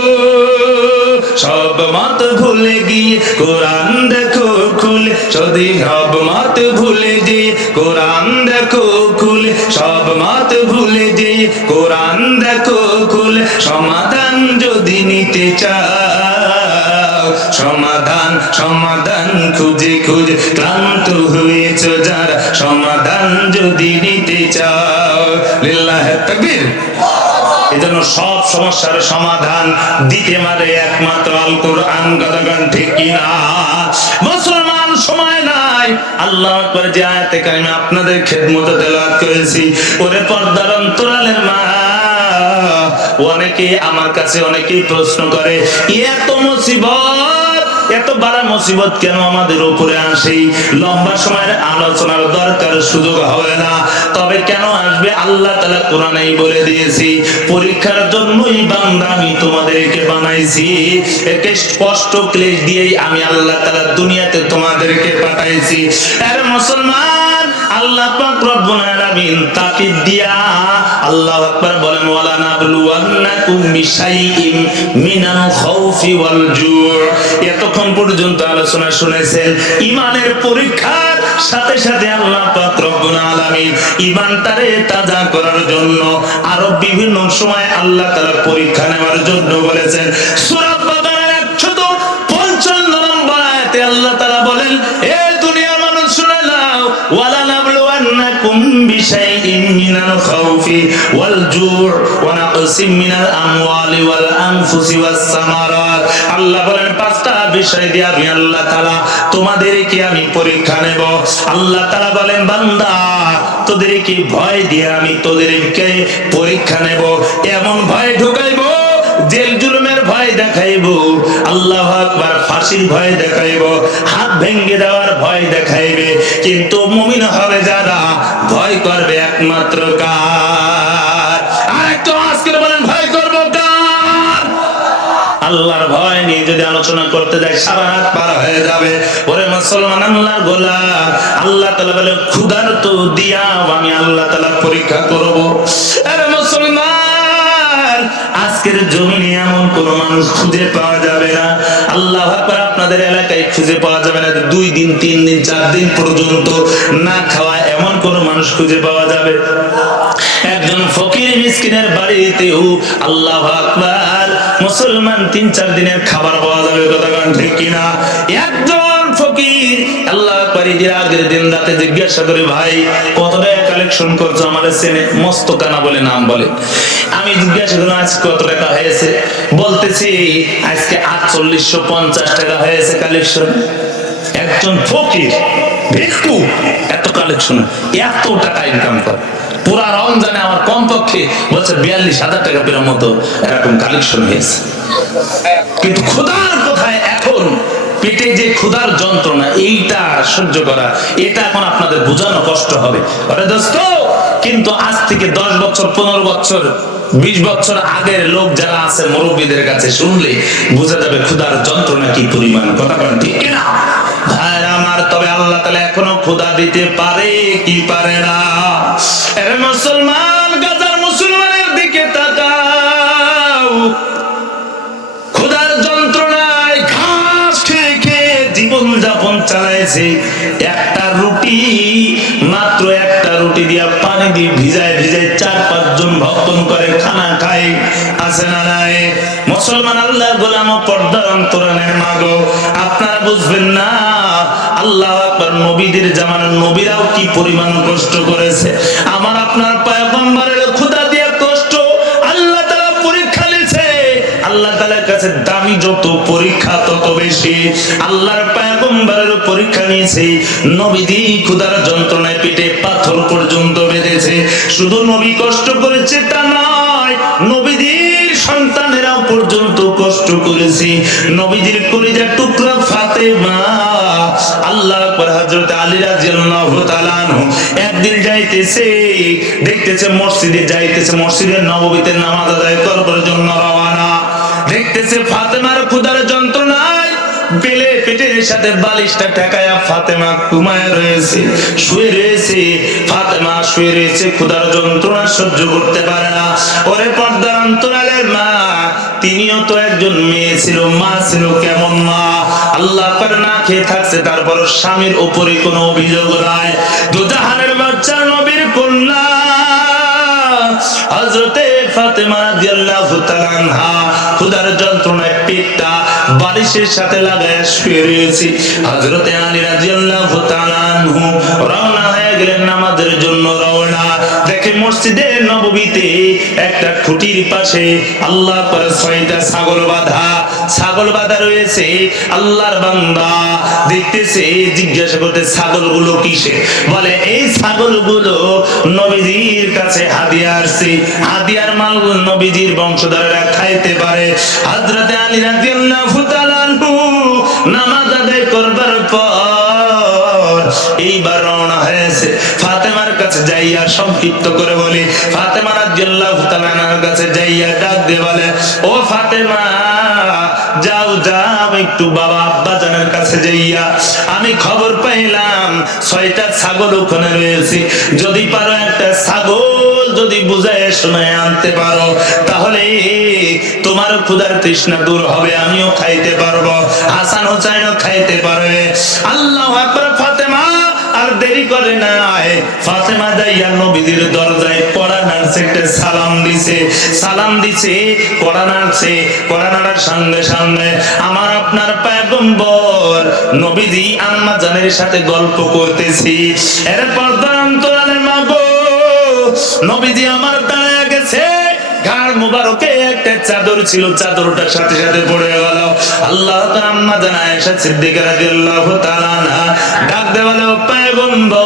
সব মত ভুলে গিয়ে কোরআন দেখো খুলে, যদি সব মত ভুলে গিয়ে কোরআন দেখো খুলে, সব সব মত ভুলে যে কোরআন দেখো খুলে সমাধান যদি নিতে চাও, সমাধান সমাধান খুঁজে খুঁজে ক্লান্ত হয়েছ যারা, সমাধান যদি নিতে চাও। লিল্লাহি তাকবীর। এজন্য সব সমস্যার সমাধান দিতে পারে একমাত্র আল কোরআন। গান ঠিক কিনা? মুসলমান সময় নাই। আল্লাহু আকবার। যে আয়াতে কারিমা আপনাদের খেদমতে তেলাওয়াত করেছি, ওরে পর্দার অন্তরালের মা, অনেকে আমার কাছে অনেকেই প্রশ্ন করে, এত মুসিবত, এত বড় মুসিবত কেন আমাদের উপরে আসে? লম্বা সময়ের আলোচনার দরকার সুযোগ হবে না, তবে কেন আসবে আল্লাহ তাআলা কোরআনেই বলে দিয়েছি, পরীক্ষার জন্যই বান্দা আমি তোমাদেরকে বানাইছি, একে কষ্ট ক্লেশ দিয়েই আমি আল্লাহ তাআলা দুনিয়াতে তোমাদেরকে পাঠাইছি। আরে মুসলমান, আল্লাহ পাক রব্বুল আলামিন তাকিদ দিয়া আল্লাহু আকবার বলেন, ওয়ালা নাবলুওয়ান্নাকুম বিশাইইম মিনাল খাউফি ওয়াল জু'। এতক্ষণ পর্যন্ত আলোচনা শুনেছেন ঈমানের পরীক্ষার সাথে সাথে আল্লাহ পাক রব্বুল আলামিন ঈমানটারে তাজা করার জন্য আরো বিভিন্ন সময় আল্লাহ তাআলা পরীক্ষা নেওয়ার জন্য বলেছেন। সূরা বাকারার 155 নম্বর আয়াতে আল্লাহ তাআলা বলেন, এ দুনিয়ার মানুষ শুনে নাও, ওয়ালা নাবলুওয়ান্নাকুম বিশাইইম মিনাল খাউফি ওয়াল জু' ওয়া নাকসিম মিনাল আমওয়ালি ওয়াল আনফুসি ওয়াস সামারাত। আল্লাহ বলেন, পাঁচটা বিষয় দিয়ে আমি আল্লাহ তাআলা তোমাদেরকে আমি পরীক্ষা নেব। আল্লাহ তাআলা বলেন, বান্দা তোদেরকে ভয় দিয়ে আমি তোদেরকে পরীক্ষা নেব। এমন ভয় ঢুকাইবো, জেল জুলুমের ভয় দেখাইবো, আল্লাহু আকবার, ফাঁসির ভয় দেখাইবো, হাত ভেঙে দেওয়ার ভয় দেখাইবে। কিন্তু মুমিন হবে যারা, ভয় করবে একমাত্র কার? আরেকটু আজকে বলেন, ভয় করবো কার? আল্লাহর ভয় নিয়ে যদি আলোচনা করতে যাই সারা রাত পার হয়ে যাবে। ওরে মুসলমান, আল্লাহর গোলাম, আল্লাহ তাআলা বলে, ক্ষুধার্ত দিয়া আমি আল্লাহ তাআলা পরীক্ষা করব। আরে মুসলমান, আজকের জমিনে এমন কোন মানুষ খুঁজে পাওয়া যাবে না, আল্লাহু আকবার, আপনাদের এলাকায় খুঁজে পাওয়া যাবে না 2 দিন 3 দিন 4 দিন পর্যন্ত না খাওয়া এমন কোন মানুষ খুঁজে পাওয়া যাবে। একজন ফকির মিসকিনের বাড়িতেও আল্লাহু আকবার মুসলমান 3-4 দিনের খাবার পাওয়া যাবে। কথা গান ঠিক কিনা? একজন ফকির আল্লাহু আকবার ঈদের আগের দিন রাতে জিজ্ঞাসা করে, ভাই কত টাকা কালেকশন করছো? আমারে চেনে? মস্তকানা বলে নাম বলে। আমি জিজ্ঞাসা করলাম, আজ কত টাকা হয়েছে? বলতেছি আজকে 4850 টাকা হয়েছে কালেকশন। একজন ফকির ভিক্ষু এত কালেকশন, এত টাকা ইনকাম করে। পুরা রমজানে আমার কমপক্ষে বলছে 42,000 টাকা পেরার মতো এরকম কালেকশন হয়েছে। কিন্তু ক্ষুধার কোথায়? এখন পেটে যে ক্ষুধার যন্ত্রণা, এইটা সহ্য করা, এটা এখন আপনাদের বোঝানো কষ্ট হবে। আরে দোস্ত, কিন্তু আজ থেকে 10 বছর 15 বছর 20 বছর আগের লোক যারা আছে, মুরব্বীদের কাছে শুনলে বোঝা যাবে ক্ষুধার যন্ত্রণা কি পরিমাণ। কথা বলেন ঠিক কিনা? ভাইরা আমার, তবে আল্লাহ তাআলা এখনো ক্ষুধা দিতে পারে কি পারে না? আরে মুসলমান, গাজার মুসলমানের দিকে তাকাও, ক্ষুধার যন্ত্রণায় ঘাস খেয়ে খেয়ে জীবন যাপন চালাইছে। একটা রুটি, মাত্র একটা রুটি দিয়া পানি দিয়ে ভিজায় ভিজায় 4-5 জন ভক্ষণ করে খানা খায়, আছে না নাই? মুসলমান, আল্লাহর গোলাম ও পর্দার অন্তরালের মাগো, আপনারা বুঝবেন না আল্লাহু আকবার, নবীদের জামানার নবীরাও কি পরিমাণ কষ্ট করেছে। আমার আপনার পয়গম্বরের ক্ষুধা দিয়ে কষ্ট আল্লাহ তাআলা পরীক্ষা নিয়েছে। আল্লাহ তাআলার কাছে দামি যত পরীক্ষা তত বেশি। আল্লাহর পয়গম্বরের পরীক্ষা নিয়েছে, নবীজি ক্ষুধার যন্ত্রণায় পেটে পাথর পর্যন্ত বেঁধেছে। শুধু নবী কষ্ট করেছে তা নয়, নবীজির সন্তানেরাও পর্যন্ত কষ্ট করেছে। নবীজির কলিজার টুকরা ফাতেমা, আল্লাহু আকবার, হযরত আলী রাদিয়াল্লাহু তাআলা আনহু একদিন যাইতেছে, দেখতেছে মসজিদে যাইতেছে, মসজিদের নববীতে নামাজ আদায় করার জন্য রওনা। দেখতেছে ফাতেমার ক্ষুধার যন্ত্রণায় বেলে পেটের সাথে বালিশটা ঠেকায়া ফাতেমা ঘুমায় রয়েছে, শুয়ে রয়েছে। ফাতেমা শুয়ে রয়েছে, ক্ষুধার যন্ত্রণা সহ্য করতে পারে না। ওরে পর্দার অন্তরালের মা, তিনিও তো একজন মেয়ে ছিল, মা ছিল। কেমন মা? আল্লাহ পাক না খেয়ে থাকছে, তারপর স্বামীর উপরে কোনো অভিযোগ নাই। দুজাহানের বাচ্চা নবীর কন্যা, হযরতে ফাতেমা রাদিয়াল্লাহু তাআলা আনহা ক্ষুধার যন্ত্রণায় পেটটা বালিশের সাথে লাগায় শুয়ে রয়েছে। হযরতে আলী রাদিয়াল্লাহু তাআলা আনহু রওনা হয়ে গেলেন নামাজের জন্য। রওনা দেখে মসজিদে নববীতে একটা খুঁটির পাশে আল্লাহ করে 6টা ছাগল বাঁধা রয়েছে। আল্লাহর বান্দা দেখতেছে, জিজ্ঞাসা করতে ছাগলগুলো কিসে? বলে এই ছাগলগুলো নবীজির কাছে হাদিয়া আসছে, হাদিয়ার মালগুলো নবীজির বংশধরেরা খাইতে পারে। হযরতে আলী রাদিয়াল্লাহু তাআলা আনহু নামাজ আদায় করবার পর এইবার রওনা হয়েছে। ফাতেমার কাছে যাইয়া সংক্ষিপ্ত করে বলি, ফাতেমা রাদিয়াল্লাহু তাআলা আনহার কাছে যাইয়া ডাক দিয়ে বলে, ও ফাতেমা যাও যাও একটু বাবা আব্বা জানের কাছে যাইয়া আমি খবর পাইলাম 6টা ছাগল ওখানে রয়েছে, যদি পারো একটা ছাগল যদি বুঝায় শোনায় আনতে পারো তাহলে তোমার ক্ষুধার তৃষ্ণা দূর হবে, আমিও খাইতে পারবো, হাসান হোসেনও খাইতে পারবে। আল্লাহু আকবার। ফাতেমা আর দেরি করে নাই, ফাতেমা যাইয়া নবীজির দরজায় কড়া নাড়ছে, একটা সালাম দিছে কড়া নাড়ছে। কড়া নাড়ার সঙ্গে সঙ্গে আমার আপনার পয়গম্বর নবীজি আম্মা জানের সাথে গল্প করতেছি। এরপর অন্তরালে মাগো নবীজি আমার দাঁড়ায় গেছে, ঘাড় মুবারকে একটা চাদর ছিল, চাদরটার সাথে সাথে পড়ে গেল। আল্লাহ তাআলা আম্মা জান আয়েশা সিদ্দিকা রাদিয়াল্লাহু তাআলা আনহা ডাক দিয়ে বলে, ও পয়গম্বর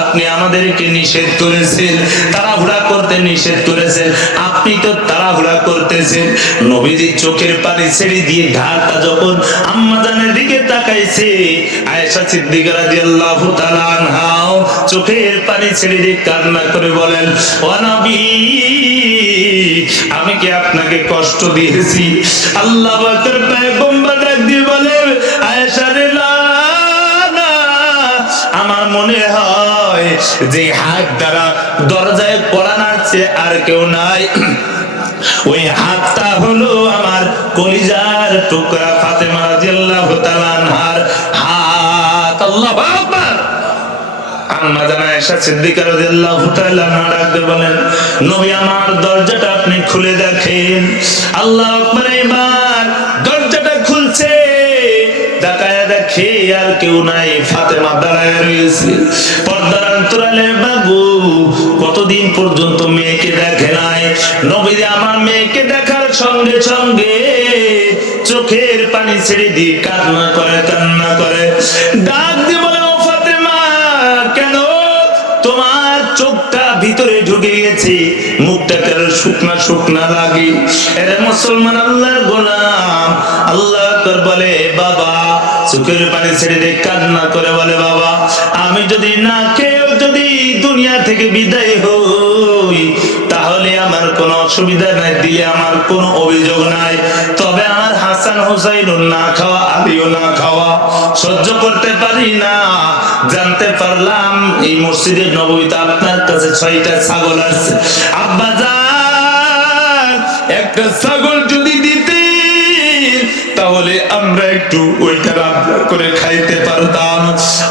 আপনি আমাদেরকে নিষেধ করেছেন, তাড়াহুড়া করতে নিষেধ করেছেন, আপনি তো তাড়াহুড়া করতেছেন। নবীজি চোখের পানি ছেড়ে দিয়ে ঘাড়টা যখন আম্মা জানের দিকে তাকাইছে, আয়েশা সিদ্দিকা রাদিয়াল্লাহু তাআলা আনহা চোখের পানি ছেড়ে দিয়ে কান্না করে বলেন, ও নবী আমি কি আপনাকে কষ্ট দিয়েছি? আল্লাহ পাকের পয়গম্বর ডাক দিয়ে বলে, আয়েশা রে না, আমার মনে হয় যে হাত দ্বারা দরজায় কড়া নাড়ছে আর কেউ নাই, ওই হাতটা হলো আমার কলিজার টুকরা ফাতেমা রাদিয়াল্লাহু তাআলা আনহার হাত। আল্লাহু আকবার। আম্মা জান আয়েশা সিদ্দিকা রাদিয়াল্লাহু তাআলা আনহা ডাক দিয়ে বলেন, নবী আমার দরজাটা আপনি খুলে দেখেন। আল্লাহু আকবার। এবার দরজাটা খুলছে, তাকায় দেখে আর কেউ নাই, ফাতেমা দাঁড়ায় রয়েছে। পর্দার অন্তরালে বাবু কতদিন পর্যন্ত মেয়েকে দেখে নাই। নবীজি আমার মেয়েকে দেখার সঙ্গে সঙ্গে চোখের পানি ছেড়ে দিয়ে কান্না করে ডাক দিয়ে বলে, ও ফাতেমা কেন তোমার চোখটা ভিতরে ঢুকে গেছে, মুখটা কেন শুকনা শুকনা লাগে? এরা মুসলমান আল্লাহর গোলাম। আল্লাহ আকবার বলে, বাবা চোখের পানি ছেড়ে দিয়ে কান্না করে বলে, বাবা আমি যদি না কেউ যদি দুনিয়া থেকে বিদায় হই তাহলে আমার কোনো অসুবিধা নাই, দিলে আমার কোনো অভিযোগ নাই, তবে আমার হাসান হুসাইন না খাওয়া আলীও না খাওয়া সহ্য করতে পারি না। জানতে পারলাম এই মসজিদের নববীতে আপনার কাছে 6টা ছাগল আছে, আব্বা জান একটা ছাগল যদি দিতে তাহলে আমরা একটু ওইটা রান্না করে খাইতে পারতাম।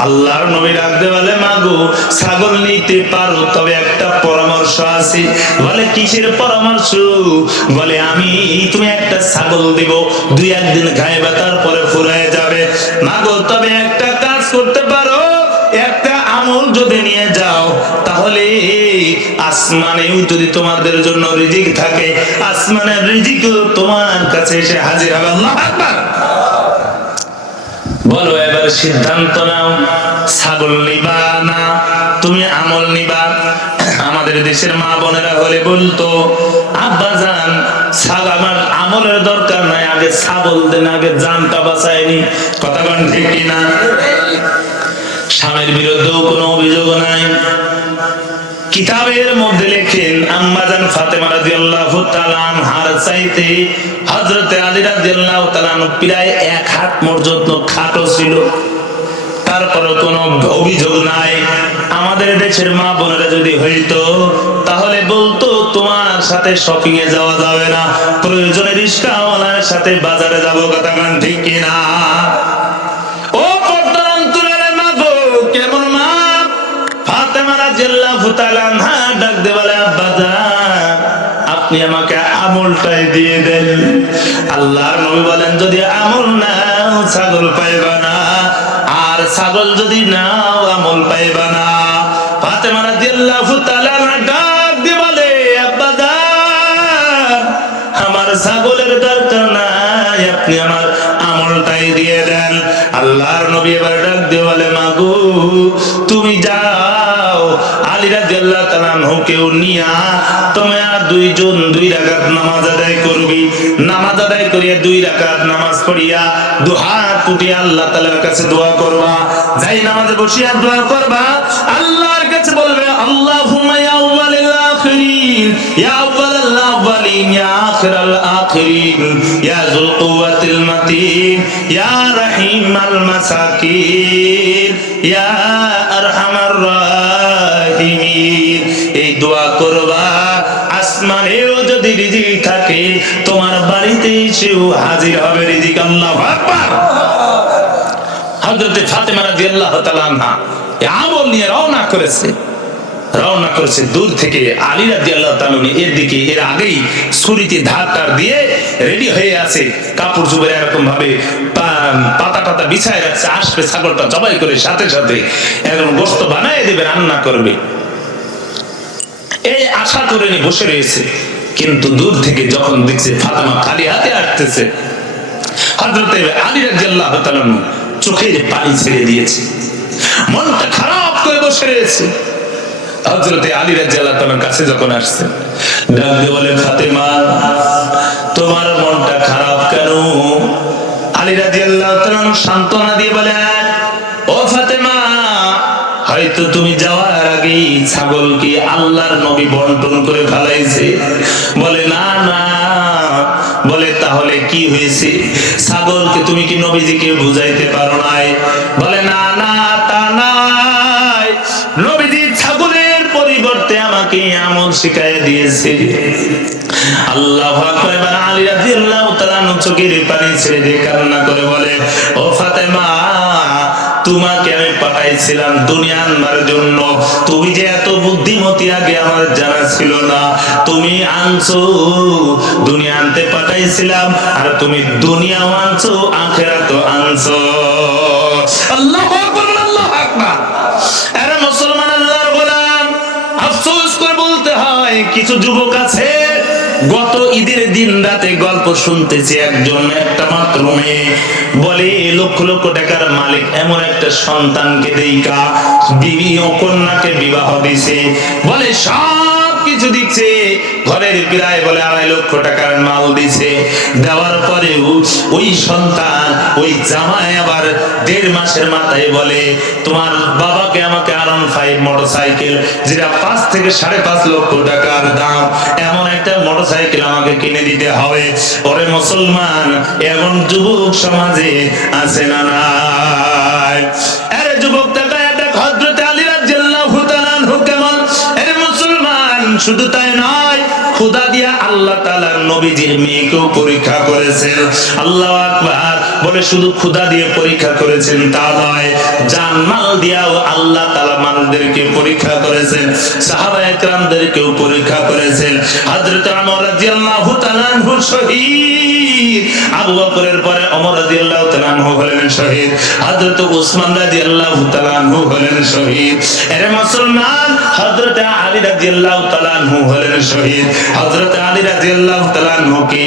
আল্লাহর নবী রাখতে বলে, মাগো ছাগল নিতে পারো, তবে একটা পরামর্শ আছে। বলে কিসের পরামর্শ? বলে আমি তুমি একটা ছাগল দিব, 2-1 দিন খাইবা তারপরে ফুরায় যাবে। মাগো তবে একটা কাজ করতে পারো, একটা আমল যদি নিয়ে যাও তাহলে আসমানেও যদি তোমাদের জন্য রিজিক থাকে, আসমানের রিজিকও তোমার কাছে এসে হাজির হবে। আল্লাহু আকবার। বলো এবার সিদ্ধান্ত নাও, ছাগল নিবা না তুমি আমল নিবা? আমাদের দেশের মা বোনেরা হলে বলতো, আব্বা জান আমার আমলের দরকার নাই, আগে ছাগল দেন, আগে জানটা বাঁচায়নি। কথা বলেন ঠিক কিনা? স্বামীর বিরুদ্ধেও কোনো অভিযোগ নাই। কিতাবের মধ্যে লেখেন আম্মা জান ফাতেমা রাদিয়াল্লাহু তাআলা আনহার চাইতে হযরতে আলী রাদিয়াল্লাহু তাআলা প্রায় 1 হাত পর্যন্ত খাটো ছিল, তারপরও কোনো অভিযোগ নাই। আমাদের দেশের মা বোনেরা যদি হইতো তাহলে বলতো তোমার সাথে শপিং এ যাওয়া যাবে না, প্রয়োজনে রিকশাওয়ালার সাথে বাজারে যাব। কথা গান ঠিক কিনা? ও পর্দার অন্তরালে মা গো, কেমন মা? ফাতেমা রাদিয়াল্লাহু তাআলা আনহা ডাক দিয়ে বলে, আপনি আমাকে আমলটাই দিয়ে দেন। আল্লাহর নবী বলেন, যদি আমল নাও ছাগল পাইবা না, আর ছাগল যদি নাও আমল পাইবা না। ফাতেমা রাদিয়াল্লাহু তাআলা ডাক দিয়ে বলে, আব্বা জান, আমার ছাগলের দরকার নাই, আপনি আমার আমলটাই দিয়ে দেন। আল্লাহর নবী এবার ডাক দিয়ে বলে, মাগো তুমি যাও, আলী রাদিয়াল্লাহু তাআলা আনহুকেও নিয়া তুমি আর দুইজন 2 রাকাত নামাজ আদায় করবি। নামাজ আদায় করিয়া 2 রাকাত নামাজ পড়িয়া দুহাত উঠিয়ে আল্লাহ তাআলার কাছে দোয়া করবা। যাই নামাজে বসিয়া দোয়া করবা, আল্লাহর কাছে বলবে, আল্লাহুম্মা ইয়া আউয়ালাল আখিরিন, ইয়া আউয়ালাল আউয়ালিন, ইয়া আখিরাল আখিরিন, ইয়া যুল কুওয়াতিল মাতিন, ইয়া রাহিমাল মাসাকিন, ইয়া আরহামার রাহিমিন। এই দোয়া করবা, আসমানেও যদি রিজিক থাকে তোমার বাড়িতে এসেও হাজির হবে রিজিক। আল্লাহু আকবার। হযরতে ফাতেমা রাদিয়াল্লাহু তাআলা আনহা আমল নিয়ে রওনা করেছে দূর থেকে। আলী রাদিয়াল্লাহু তাআলা এর দিকে এর আগেই ছুরিতে ধার দিয়ে রেডি হয়ে আছে, কাপড় চোপড় এরকম ভাবে পাতা টাতা বিছায় রাখছে, আসবে ছাগলটা জবাই করে সাথে সাথে একদম গোশত বানায় দেবে, রান্না করবে। এই আশা করে নিয়ে বসে রয়েছে, কিন্তু দূর থেকে যখন দেখছে ফাতেমা খালি হাতে আসতেছে, হযরতে আলী রাদিয়াল্লাহু তাআলা চোখের পানি ছেড়ে দিয়েছে, মনটা খারাপ করে বসে রয়েছে। হযরতে আলী রাদিয়াল্লাহু তাআলার কাছে যখন আসছে, ডাক দিয়ে বলে, ফাতেমা তোমার মনটা খারাপ কেন? আলী রাদিয়াল্লাহু তাআলা সান্ত্বনা দিয়ে বলে, ও ফাতেমা, হয়তো তুমি যাওয়ার আগে ছাগল কি আল্লাহর নবী বন্টন করে ফেলাইছে। বলে, না না। বলে, তাহলে কি হয়েছে? ছাগলকে তুমি কি নবীজিকে বুঝাইতে পারো নাই? বলে, না না, তা নাই, নবীজি ছাগলের পরিবর্তে আমাকে আমল শিখাইয়া দিয়েছে। আল্লাহু আকবার। এবার আলী রাদিয়াল্লাহু তাআলা চোখের পানি ছেড়ে দিয়ে কান্না করে বলে, ও ফাতেমা, তোমাকে আমি পাঠাইছিলাম দুনিয়া আনবার জন্য, তুমি যে এত বুদ্ধিমতী আগে আমার জানা ছিল না। তুমি আনছো, দুনিয়া আনতে পাঠাইছিলাম, আর তুমি দুনিয়াও আনছো, আখিরাতও আনছো। আল্লাহু আকবার, আল্লাহু আকবার। আরে মুসলমান, আল্লাহর গোলাম, আফসোস করে বলতে হয় কিছু যুবক আছে, গত ঈদের দিন রাতে গল্প শুনতেছি, একজন একটা মাত্র মেয়ে বলে লক্ষ লক্ষ টাকার মালিক এমন একটা সন্তানকে দেইকা বিবি ও কন্যাকে বিবাহ দিছে, বলে সব কিছু দিচ্ছে, ঘরের প্রায় বলে 2.5 লক্ষ টাকার মাল দিছে। দেওয়ার পরেও ওই সন্তান, ওই জামাই আবার 1.5 মাসের মাথায় বলে, তোমার বাবাকে আমাকে R15 মোটরসাইকেল, যেটা 5 থেকে 5.5 লক্ষ টাকার দাম, এমন একটা মোটরসাইকেল আমাকে কিনে দিতে হবে। ওরে মুসলমান, এমন যুবক সমাজে আছে না নাই? আরে যুবক, হযরত আলী রাদিয়াল্লাহু তাআলা আনহু কেমন? আরে মুসলমান, শুধু তাই নয়, খোদা দিয়া আল্লাহ তাআলার নবীজির মেয়েকেও পরীক্ষা করেছেন। আল্লাহু আকবার। বলে শুধু খোদা দিয়ে পরীক্ষা করেছেন তা নয়, জান মাল দিয়াও আল্লাহ তাআলা মানুষদেরকে পরীক্ষা করেছেন, সাহাবায়ে কেরামদেরকেও পরীক্ষা করেছেন। হযরত ওমর রাদিয়াল্লাহু তাআলা আনহু শহীদ, আবু বকরের পরে ওমর রাদিয়াল্লাহু তাআলা আনহু হলেন শহীদ, হযরত উসমান রাদিয়াল্লাহু তাআলা আনহু হলেন শহীদ। এর মুসলমান, হযরত আলী রাদিয়াল্লাহু তাআলা আনহু হলেন শহীদ। হযরত আলী রাদিয়াল্লাহু তাআলা আনহুকে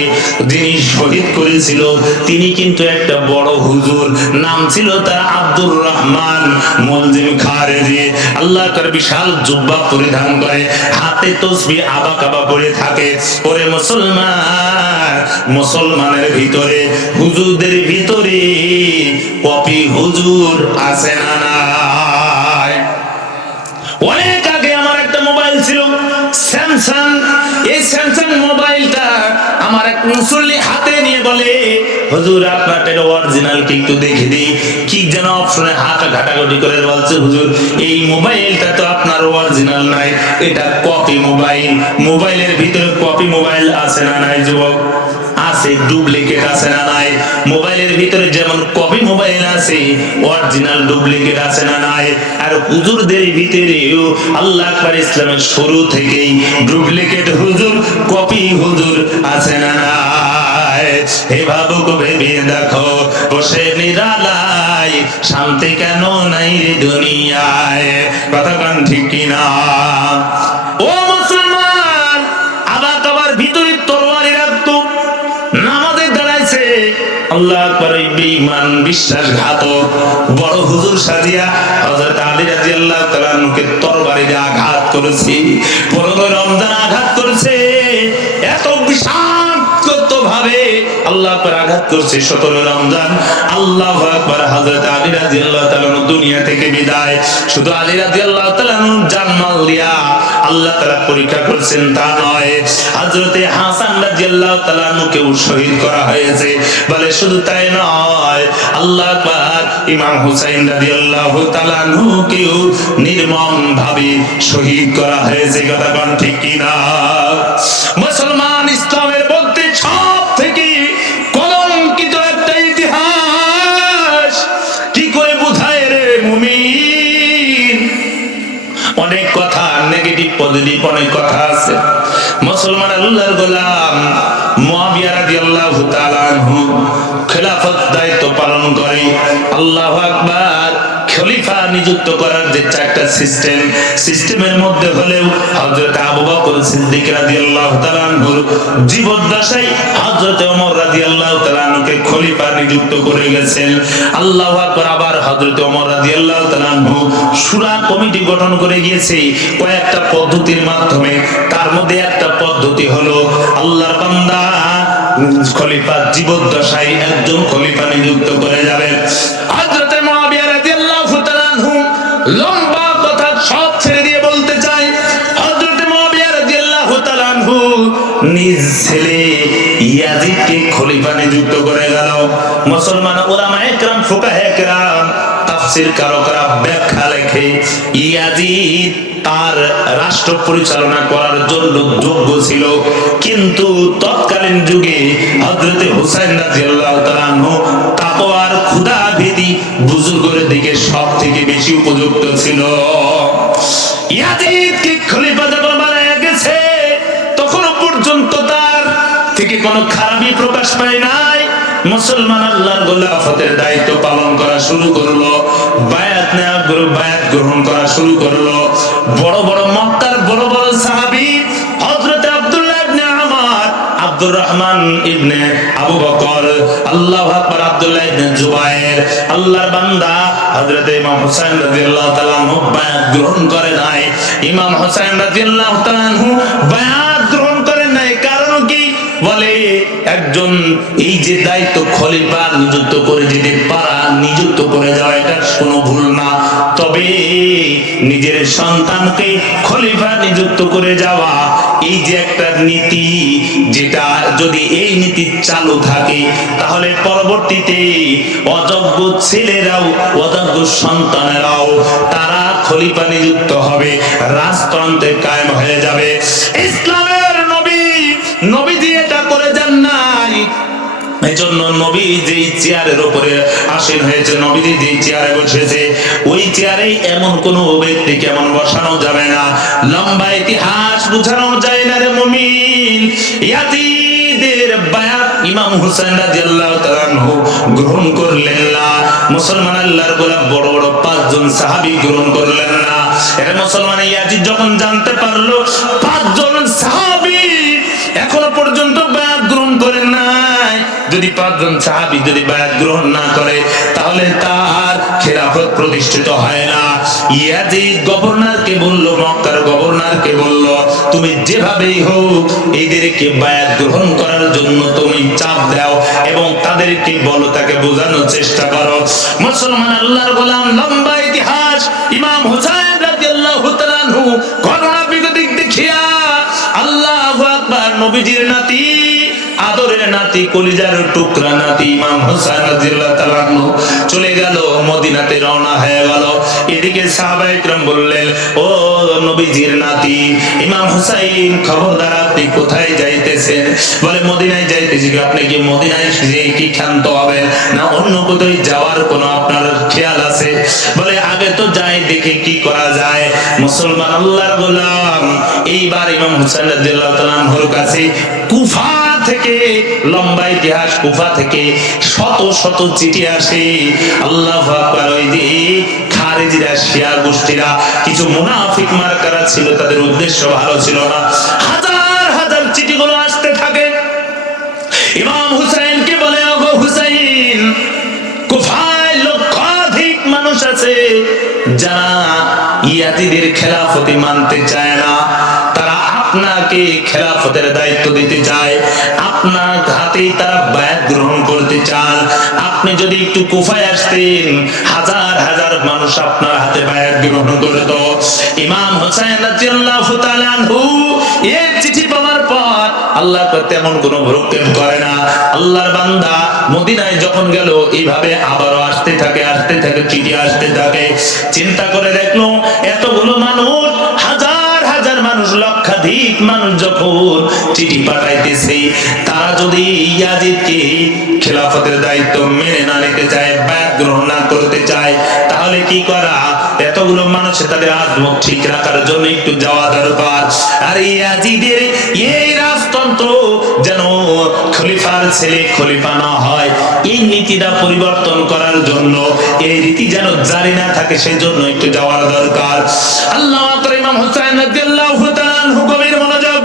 যিনি শহীদ করেছিল, তিনি কিন্তু একটা বড় হুজুর, নাম ছিল তার আব্দুর রহমান মুলজিম খারেজি। আল্লাহ তার বিশাল জুব্বা পরিধান করে, হাতে তাসবিহ আবা কাবা পড়ে থাকে। ওরে মুসলমান, মুসলমানের ভিতরে, হুজুরদের ভিতরে কপি হুজুর আছে না নাই? অনেক আগে আমার একটা মোবাইল ছিল স্যামসাং। এই স্যামসাং মোবাইলটা আমার এক মুসল্লি হাতে নিয়ে বলে, হুজুর আপনারটা অরিজিনাল কি একটু দেখে দিই। কি যেন অপশনে হাতে ঘাটাঘাটি করে বলছে, হুজুর এই মোবাইলটা তো আপনার অরিজিনাল নাই, এটা কপি মোবাইল। মোবাইলের ভিতরে কপি মোবাইল আছে না নাই যুবক? আছে। ডুপ্লিকেট আছে না নাই? মোবাইলের ভিতরে যেমন কপি মোবাইল আছে, আছে, অরিজিনাল ডুপ্লিকেট আছে না নাই? আর হুজুরদের ভিতরেও আল্লাহ আকবার ইসলামের শুরু থেকেই ডুপ্লিকেট হুজুর, কপি হুজুর আছে না নাই? হে ভাবুক ভেবে দেখো, বসে নিরালায় শান্তি কেন নাই রে দুনিয়ায়? কথা কান ঠিক কিনা? ও মুসলমান, আবার ভিতরে তরবারি রাখতো, নামাজে দাঁড়াইছে, আল্লাহ আকবার, ওই বেঈমান বিশ্বাসঘাতক বড় হুজুর সাজিয়া হযরত আলী রাদিয়াল্লাহু তাআলা নুকে তরবারি দিয়ে আঘাত করেছে। 15 রমজান আঘাত করেছে, এত বিষাক্ত ভাবে আল্লাহ আকবার আঘাত করছে। 17 রমজান আল্লাহু আকবার, হযরত আলী রাদিয়াল্লাহু তাআলা দুনিয়া থেকে বিদায়। শুধু আলী রাদিয়াল্লাহু তাআলা জানমাল দিয়া আল্লাহ তাআলা পরীক্ষা করছেন তা নয়, হযরতে হাসান রাদিয়াল্লাহু তাআলা নুকে শহীদ করা হয়েছে। বলে শুধু তাই নয়, আল্লাহ আকবার, ইমাম হুসাইন রাদিয়াল্লাহু তাআলা নুকেও নির্মম ভাবে শহীদ করা হয়েছে। কথা কোন ঠিক কিনা? মুসলমান, ইসলামের মধ্যে সব থেকে কলঙ্কিত একটা ইতিহাস কি করে বোঝায় রে মুমিন? অনেক কথা, নেগেটিভ পজিটিভ অনেক কথা আছে। মুসলমান আল্লাহর গোলাম মুআবিয়া রাদিয়াল্লাহু তাআলা আনহু খেলাফত দায়িত্ব পালন করে। আল্লাহু আকবার, খলিফা নিযুক্ত করার যে চারটা সিস্টেমের মধ্যে হলেও হযরত আবু বকর সিদ্দিক রাদিয়াল্লাহু তাআলা আনহুর জীবদ্দশায় হযরত ওমর রাদিয়াল্লাহু তাআলা আনহুকে খলিফা নিযুক্ত করে গেছেন। আল্লাহু আকবার, আবার হযরত ওমর রাদিয়াল্লাহু তাআলা আনহু শূরা কমিটি গঠন করে গিয়েছে কয়েকটা পদ্ধতির মাধ্যমে। তার মধ্যে একটা পদ্ধতি হলো আল্লাহর বান্দা খলিফা জীবদ্দশায় একজন খলিফা নিযুক্ত করে যাবেন। হযরত মুআবিয়া রাদিয়াল্লাহু তাআলা আনহু লম্বা কথা সব ছেড়ে দিয়ে বলতে চাই, হযরত মুআবিয়া রাদিয়াল্লাহু তাআলা আনহু নিজ ছেলে ইয়াজিদকে খলিফা নিযুক্ত করে গেল। মুসলমান উলামায়ে কেরাম, ফুকাহায়ে কেরাম, তাফসীর কারকরা ব্যাখ্যা লেখে, ইয়াজিদ তার রাষ্ট্র পরিচালনা করার জন্য যোগ্য ছিল, কিন্তু তৎকালীন যুগে হযরত হুসাইন রাদিয়াল্লাহু তাআলা আনহু তাকওয়ার ক্ষুধাভীতি বুজুর্গের দিকে সব থেকে বেশি উপযুক্ত ছিল। ইয়াজিদকে খলিফা যখন বানায়া গেছে, তখনও পর্যন্ত তার থেকে কোনো খারাপই প্রকাশ পায় নাই। মুসলমান আল্লাহর গোলাফতের দায়িত্ব পালন করা শুরু করলো, বায়াত গ্রহণ করা শুরু করলো। বড় বড় মক্কার বড় বড় সাহাবী হযরত আব্দুল্লাহ ইবনে আমর, আব্দুর রহমান ইবনে আবু বকর, আল্লাহু আকবার, আব্দুল্লাহ ইবনে জুবায়ের, আল্লাহর বান্দা হযরত ইমাম হুসাইন রাদিয়াল্লাহু তাআলা আনহু বায়াত গ্রহণ করে নাই। ইমাম হুসাইন রাদিয়াল্লাহু তাআলা আনহু বায়াত গ্রহণ করেন নাই, কারণ কি? বলে একজন এই যে দায়িত্ব খলিফা নিযুক্ত করে যেতে পারা, নিযুক্ত করে যাওয়া, এটা কোনো ভুল না। তবে নিজের সন্তানকে খলিফা নিযুক্ত করে যাওয়া, এই যে একটা নীতি, যেটা যদি এই নীতি চালু থাকে তাহলে পরবর্তীতে অযোগ্য ছেলেরাও, অযোগ্য সন্তানেরাও তারা খলিফা নিযুক্ত হবে, রাজতন্ত্রে কায়েম হয়ে যাবে। ইসলামের নবীজি এটা করে যান নাই। এজন্য নবী যেই চেয়ারের উপরে আসীন হয়েছে, নবীজি যেই চেয়ারে বসেছে, ওই চেয়ারে এমন কোন ব্যক্তি কেমন বসানো যাবে না। লম্বা ইতিহাস বুঝানো যায় না রে মুমিন। ইয়াজিদের বায়াত ইমাম হুসাইন রাদিয়াল্লাহু তাআলা আনহু গ্রহণ করলেন না। মুসলমান আল্লাহর গোলাম বড় বড় 5 জন সাহাবী গ্রহণ করলেন না। এর মুসলমান ইয়াজিদ যখন জানতে পারলো 5 জন সাহাবী এখনো পর্যন্ত বায়াত গ্রহণ করেন নাই, যদি 5 জন সাহাবী যদি বায়াত গ্রহণ না করে তাহলে তার খেলাফত প্রতিষ্ঠিত হয় না। ইয়াজিদ গভর্নরকে বলল, মক্কার গভর্নরকে বলল, তুমি যেভাবেই হোক এদেরকে বায়াত গ্রহণ করার জন্য তুমি চাপ দাও এবং তাদেরকে বলো, তাকে বোঝানোর চেষ্টা করো। মুসলমান আল্লাহর গোলাম, লম্বা ইতিহাস। ইমাম হুসাইন রাদিয়াল্লাহু তাআলা আনহু ঘটনা বিগতিক দেখিয়া আল্লাহু আকবার, নবীজির নাতি, আদরের নাতি, কলিজার টুকরা নাতি ইমাম হুসাইন রাদিয়াল্লাহু তাআলা আনহু চলে গেল, মদিনাতে রওনা হয়ে গেল। এদিকে সাহাবায়ে কেরাম বললেন, ও নবীজির নাতি ইমাম হুসাইন, খবরদার আপনি কোথায় যাইতেছেন? বলে মদিনায় যাইতেছি। আপনি কি মদিনায় যে কি ক্ষান্ত হবেন না অন্য কোথাও যাওয়ার কোনো আপনার খেয়াল আছে? বলে আগে তো যাই, দেখে কি করা যায়। মুসলমান আল্লাহর গোলাম, এইবার ইমাম হুসাইন রাদিয়াল্লাহু তাআলা আনহুর কাছে কুফা থেকে, লম্বা ইতিহাস, কুফা থেকে শত শত চিঠি আসে। আল্লাহু আকবার। ওই যে খারেজিরা, শিয়া গোষ্ঠীরা, কিছু মুনাফিক মার্কারা ছিল, তাদের উদ্দেশ্য ভালো ছিল না। হাজার হাজার চিঠিগুলো আসতে থাকে। ইমাম হুসাইনকে বলে, ওগো হুসাইন, কুফায় লক্ষাধিক মানুষ আছে যারা ইয়াজিদের খেলাফতি মানতে চায় না, তারা আপনাকে খেলাফতের দায়িত্ব দিতে চায়, আপনার হাতেই তারা বায়াত গ্রহণ করতে চান। আপনি যদি একটু কুফায় আসতেন, হাজার হাজার মানুষ আপনার হাতে বায়াত গ্রহণ করত। ইমাম হুসাইন রাদিয়াল্লাহু তাআলা আনহু এই চিঠি পাওয়ার পর আল্লাহ তেমন কোনো ভ্রুক্ষেপ করে না। আল্লাহর বান্দা মদিনায় যখন গেল, এইভাবে আবারও আসতে থাকে, চিঠি আসতে থাকে। চিন্তা করে দেখলো, এতগুলো মানুষ, হাজার হাজার মানুষ, লক্ষাধিক মানুষ যখন চিঠি পাঠাইতেছে, তারা যদি ইয়াজিদকে খেলাফতের দায়িত্ব মেনে না নিতে চায়, বায়াত গ্রহণ না করতে চায়, তাহলে কি করা? এতগুলো মানুষ তাদের আত্মক ঠিক রাখার জন্য একটু যাওয়া দরকার। আর ইয়াজিদের এই রাজতন্ত্র যেন খলিফার ছেলে খলিফা না হয়, এই নীতিটা পরিবর্তন করার জন্য, এই রীতি যেন জারি না থাকে, সেই জন্য একটু যাওয়ার দরকার। আল্লাহ আকবার। ইমাম হুসাইন রাদিয়াল্লাহু তাআলা আনহু, গভীর মনোযোগ।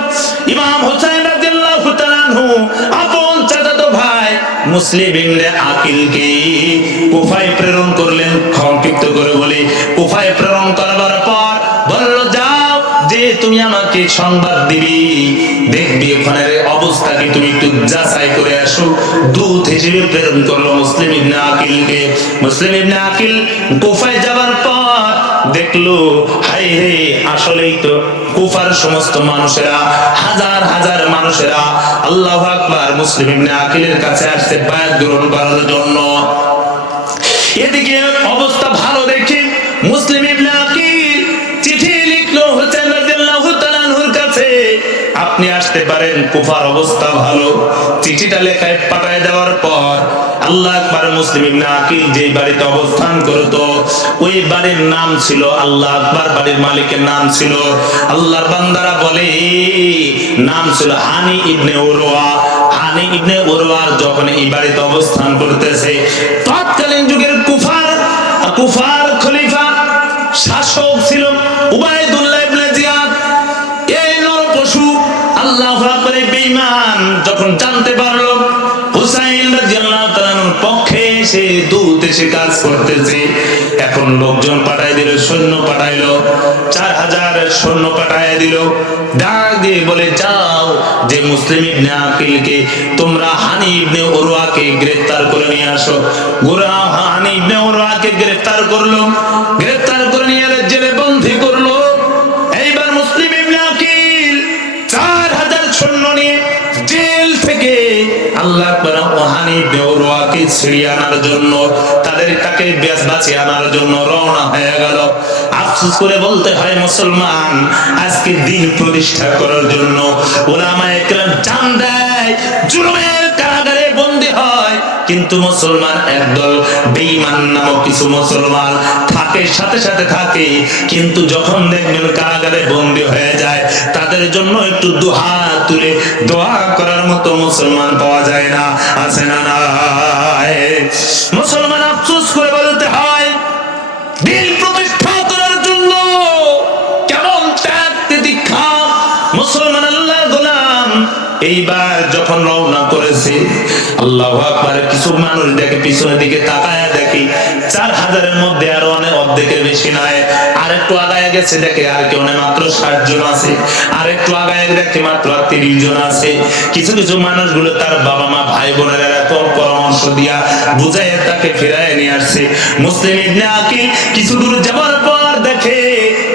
ইমাম হুসাইন রাদিয়াল্লাহু তাআলা আনহু আপন চাচাতো ভাই মুসলিম ইবনে আকিলকে কুফায় প্রেরণ করলেন। সংক্ষিপ্ত করে বলি, কুফায় প্রেরণ করার পর বলল, যাও, যে তুমি আমাকে সংবাদ দিবি, দেখবি ওখানে অবস্থা কি, তুমি একটু যাচাই করে আসো। দূত হিসেবে প্রেরণ করলো মুসলিম ইবনে আকিলকে। মুসলিম ইবনে আকিল কুফায় যাবার পর দেখলো, হাই রে, আসলেই তো কুফার সমস্ত মানুষেরা, হাজার হাজার মানুষেরা আল্লাহু আকবার মুসলিম ইবনে আকিলের কাছে আসছে বায়াত গ্রহণ করার জন্য। এদিকে অবস্থা ভালো দেখে মুসলিম ইবনে আকিল চিঠি লিখলো হুসাইন রাদিয়াল্লাহু তাআলা আনহুর কাছে, আপনি আসতে পারেন, কুফার অবস্থা ভালো। চিঠিটা লেখায় পাঠায় দেওয়ার পর আল্লাহ আকবার, মুসলিম ইবনে আকিল যে বাড়িতে অবস্থান করত, ওই বাড়ির নাম ছিল আল্লাহ আকবার। বাড়ির মালিকের নাম ছিল, আল্লাহর বান্দারা বলে, নাম ছিল হানি ইবনে উরওয়া। হানি ইবনে উরওয়ার যখন এই বাড়িতে অবস্থান করতেছে, তৎকালীন যুগের কুফার খলিফা শাসক ছিল উবাইদুল্লাহ ইবনে জিয়াদ। এই নরপশু আল্লাহু আকবার বেঈমান যখন জানতে পারলো হুসাইন রাদিয়াল্লাহু তাআলার পক্ষে সে দূত এসে কাজ করতেছে, এখন লোকজন পাঠায় দিল, সৈন্য পাঠাইলো, 4000 সৈন্য পাঠায় দিল। ডাক দিয়ে বলে, যাও, যে মুসলিম ইবনে আকিলকে তোমরা হানি ইবনে উরওয়াকে গ্রেফতার করে নিয়ে আসো। গোরা হানি ইবনে উরওয়াকে গ্রেফতার করলো, গ্রেফতার করে নিয়ে জেলে বন্দী করলো। এইবার মুসলিম ইবনে আকিল 4000 সৈন্য নিয়ে জেল থেকে আল্লাহ আকবার হানি ইবনে উরওয়াকে ছিড়িয়ে আনার জন্য, তাকে বাঁচিয়ে আনার জন্য রওনা হয়ে গেল। আফসোস করে বলতে হয়, মুসলমান আজকে দিন প্রতিষ্ঠা করার জন্য উলামায়ে কেরাম জান দেয়, জুলুমের কারাগারে বন্দী হয়, কিন্তু মুসলমান একদল বেঈমান নামক কিছু মুসলমান থাকে, সাথে সাথে থাকে, কিন্তু যখন দেখবেন কারাগারে বন্দী হয়ে যায়, তাদের জন্য একটু দুহাত তুলে দোয়া করার মতো মুসলমান পাওয়া যায় না। আছে না নাই? মুসলমান আফসোস করে বলতে হয়, দিন প্রতিষ্ঠা করার জন্য কেমন ত্যাগ তিতিক্ষা মুসলমান আল্লাহর গোলাম এইবার যখন রওনা করেছে, আল্লাহু আকবার, কিছু মানুষ দেখে, পিছনের দিকে তাকায়া দেখি 4000-এর মধ্যে আরো অনেক অর্ধেকের বেশি নয়। আর একটু আগায় গেছে, দেখে আর কেউ নেই, মাত্র 60 জন আছে। আর একটু আগায় দেখে মাত্র 30 জন আছে। কিছু কিছু মানুষগুলো তার বাবা মা ভাই বোনেরা এরকম পরামর্শ দিয়া বুঝাইয়া তাকে ফিরায় নিয়ে আসছে। মুসলিম ইবনে আকিল কিছু দূর যাবার পর দেখে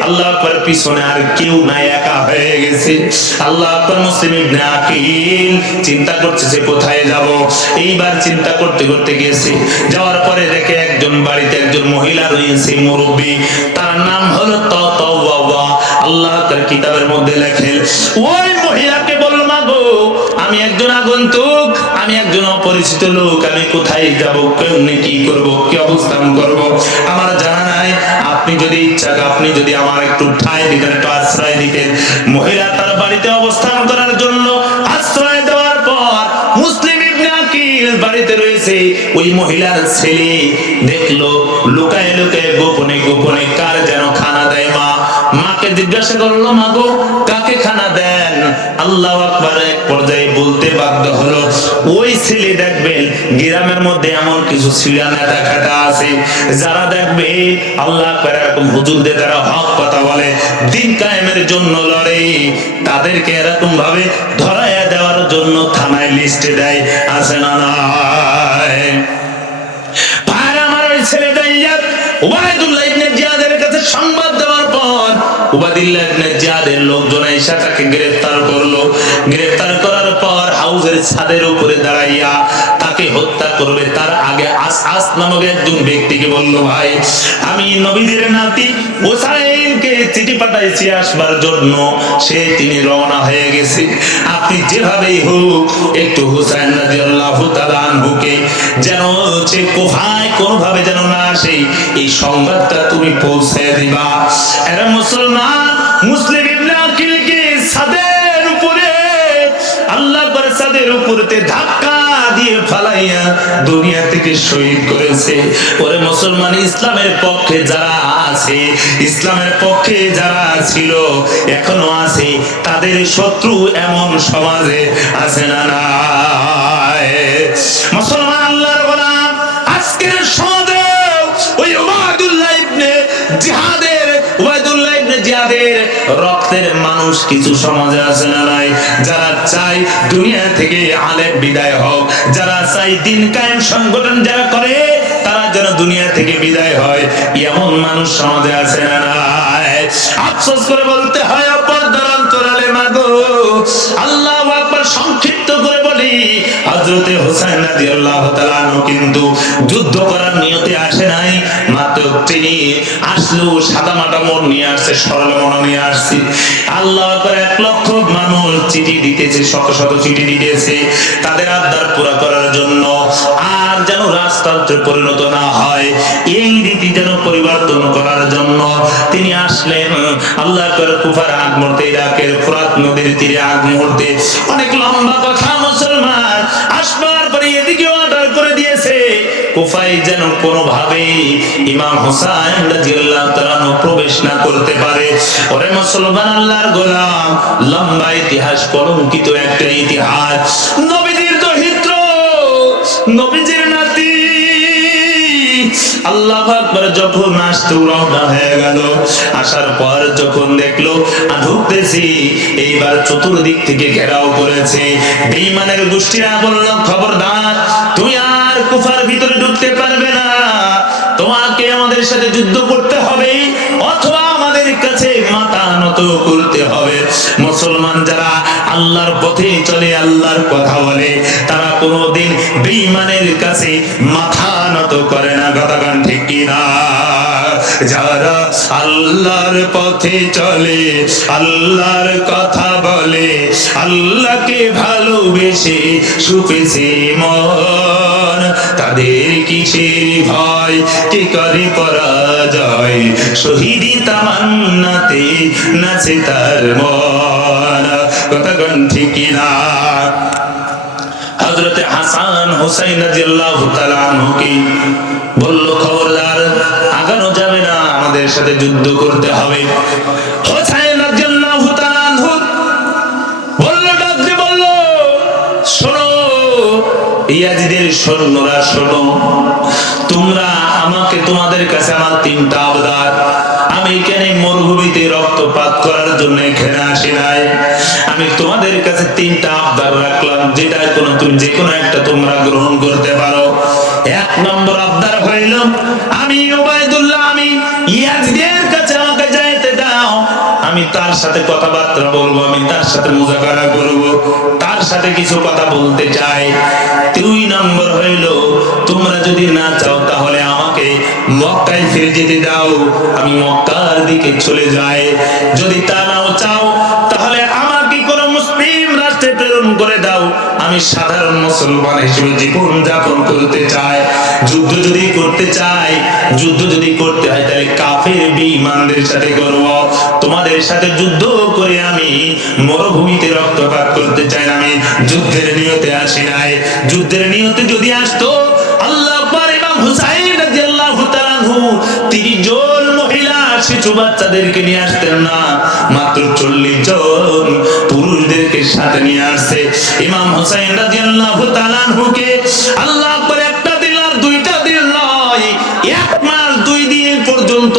আল্লাহ আকবার, পিছনে আর কেউ নাই, একা হয়ে গেছে। আল্লাহ আকবার। মুসলিম ইবনে আকিল চিন্তা করছে যে কোথায় যাব। এইবার চিন্তা করতে করতে গেছে, যাওয়ার পরে দেখে একজন বাড়িতে একজন মহিলা রয়েছে, মুরব্বী, তার নাম হলো তাওবা। আল্লাহ তার কিতাবের মধ্যে লেখেন, ওই মহিলাকে বলল, মাগো আমি একজন আগন্তুক, আমি একজন অপরিচিত লোক, আমি কোথায় যাব, কেমনে কি করব, কি অবস্থান করব আমার জানা নাই। আপনি যদি ইচ্ছা, আপনি যদি আমার একটু ঠাঁই দিতেন, একটু আশ্রয় দিতেন। মহিলা তার বাড়িতে অবস্থান করার জন্য আশ্রয় দেওয়ার পর মুসলিম ইবনে আকিল বাড়িতে রয়েছে। ওই মহিলার ছেলে দেখলো লুকায় লুকায় গোপনে গোপনে কার যেন খানা দেয়। মাকে জিজ্ঞাসা করলো, মাগো কাকে খানা দেন? আল্লাহু আকবার। এক পর্যায়ে বলতে বাধ্য হলো, ওই ছেলে দেখবেন গ্রামের মধ্যে এমন কিছু ছিলা নেতা খাটা আছে যারা দেখবে আল্লাহ আকবার এরকম হুজুরদের দ্বারা হক কথা বলে, দিন কায়েমের জন্য লড়ে, তাদেরকে এরকম ভাবে ধরায়া দেওয়ার জন্য থানায় লিস্টে দেয়, আছে না নাই? ভাইরা আমার, ওই ছেলে দাইয়াত উবাইদুল্লাহ ইবনে জিয়াদের কাছে সংবাদ দেওয়ার পর উবাইদুল্লাহ ইবনে জিয়াদের লোকজন এসে তাকে গ্রেফতার করলো। গ্রেফতার করার পর হাউজের ছাদের উপরে দাঁড়াইয়া তাকে হত্যা করবে তার আগে আসআস নামক একজন ব্যক্তিকে বলল, ভাই আমি নবীদের নাতি হুসাইনকে চিঠি পাঠাইছি আসবার জন্য, তিনি রওনা হয়ে গেছে। আপনি যেভাবেই হোক একটু হুসাইন রাদিয়াল্লাহু তাআলা আনহুকে যেন সে কোফায় কোনোভাবে যেন না আসে, এই সংবাদটা তুমি পৌঁছে দিবা। এরা মুসলমান মুসলিম ইবনে আকিলকে ছাদের উপরে আল্লাহর ছাদের উপরতে ধাক্কা দিয়ে ফালাইয়া দুনিয়া থেকে শহীদ করেছে। ওরে মুসলমান, ইসলামের পক্ষে যারা আছে, ইসলামের পক্ষে যারা ছিল, এখনো আছে, তাদের শত্রু এমন সমাজে আছে না নাই? মুসলমান আল্লাহর গোলাম, আজকের সমাজে ওই উবাইদুল্লাহ ইবনে জিয়াদের রক্তের মানুষ কিছু সমাজে আছে না নাই? যারা চাই দুনিয়া থেকে আলেম বিদায় হোক, যারা চাই দিন কায়েম সংগঠন যারা করে তারা যেন দুনিয়া থেকে বিদায় হয়, এমন মানুষ সমাজে আছে না নাই? আফসোস করে বলতে হয়, পর্দার অন্তরালে মাগো আল্লাহু আকবার। সংক্ষিপ্ত করে বলি, হযরতে হুসাইন রাদিয়াল্লাহু তাআলা আনহু কিন্তু যুদ্ধ করার নিয়তে আসে নাই, মাত্র তিনি আসলো সাদামাটা মন নিয়ে আসছে, সরল মন নিয়ে আসছে। আল্লাহু আকবার। 1 লক্ষ মানুষ চিঠি দিতেছে, শত শত চিঠি দিতেছে তাদের আবদার পুরা করার জন্য, আর যেন রাজতন্ত্রে পরিণত না হয় এই রীতি যেন পরিবর্তন করার জন্য তিনি আসলেন। আল্লাহ আকবার। কুফার আগ মুহূর্তে, ইরাকের ফোরাত নদীর তীরে আগ মুহূর্তে, অনেক লম্বা কথা মুসলমান। আসবার পরে এদিকে অর্ডার করে দিয়েছে কুফায় যেন কোনোভাবে ইমাম হুসাইন রাদিয়াল্লাহু তাআলা প্রবেশ না করতে পারে। ওরে মুসলমান আল্লাহর গোলাম, লম্বা ইতিহাস, কলঙ্কিত একটা ইতিহাস। নবীজির দহিত্র, নবীজির নাতি আল্লাহু আকবার যখন আসতে রওনা হয়ে গেল, আসার পর যখন দেখলো ঢুকতেছি, এইবার চতুর্দিক থেকে ঘেরাও করেছে। বেঈমানের গোষ্ঠীরা বলল, খবরদার তুমি আর কুফার ভিতরে ঢুকতে পারবে না, তোমাকে আমাদের সাথে যুদ্ধ করতে হবে অথবা আমাদের কাছে মাথা নত করতে হবে। মুসলমান যারা আল্লাহর পথে চলে, আল্লাহর কথা বলে, তারা কোনোদিন বেঈমানের কাছে মাথা নত করে না। কথাগান ঠিক কিনা? যারা আল্লাহর পথে চলে, আল্লাহর কথা বলে, আল্লাহকে ভালোবেসে সুপেছে মন, তাদের কিসের ভয়, কি করে পরাজয়, শহীদি তামান্নাতে নাচে তার মন। কথাগান ঠিক কিনা? হযরতে হাসান হুসাইন রাদিয়াল্লাহু তাআলা আনহুকে বলল, খবরদার আগানো যাবে না, আমাদের সাথে যুদ্ধ করতে হবে। হুসাইন রাদিয়াল্লাহু তাআলা আনহু বলল, ডাক দিয়ে বলল, শোনো ইয়াজিদের সৈন্যরা, শোনো, তোমরা আমাকে, তোমাদের কাছে আমার 3টা আবদার। আমি এখানে মরুভূমিতে রক্তপাত করার জন্য এখানে আসি নাই, আমি তোমাদের কাছে 3টা আবদার রাখলাম, যেটা তুমি যে কোনো একটা তোমরা গ্রহণ করতে পারো। 1 নম্বর আবদার হইল, আমি উবাইদুল্লাহ, আমি ইয়াজিদের কাছে আমাকে যাইতে দাও। তার সাথে কথাবার্তা বলবো, আমি তার সাথে মুজাকারা করব, তার সাথে কিছু কথা বলতে চাই। 2 নম্বর হইল, তোমরা যদি না চাও তাহলে আমাকে মক্কায় ফিরে যেতে দাও, আমি মক্কার দিকে চলে যাই। যদি তা নাও চাও তাহলে আমাকে কোন মুসলিম রাষ্ট্রে প্রেরণ করে দাও, আমি সাধারণ মুসলমান হিসেবে জীবন যাপন করতে চাই। যুদ্ধ যদি করতে চাই, যুদ্ধ যদি করতে হয় তাহলে কাফের বেঈমানদের সাথে করব। তোমাদের সাথে যুদ্ধ করে আমি মরুভূমিতে রক্তপাত করতে চাই না, আমি যুদ্ধের নিয়তে আসি নাই। যুদ্ধের নিয়তে যদি আসতো, আল্লাহ আকবার, ইমাম হুসাইন রাদিয়াল্লাহু তাআলা আনহু 30 জন মহিলা শিশু বাচ্চাদেরকে নিয়ে আসতেন না, মাত্র 40 জন পুরুষদেরকে সাথে নিয়ে আসছে। ইমাম হুসাইন রাদিয়াল্লাহু তাআলা আনহুকে আল্লাহ আকবার একটা দিন আর দুইটা দিন নয়, 1 মাস 2 দিন পর্যন্ত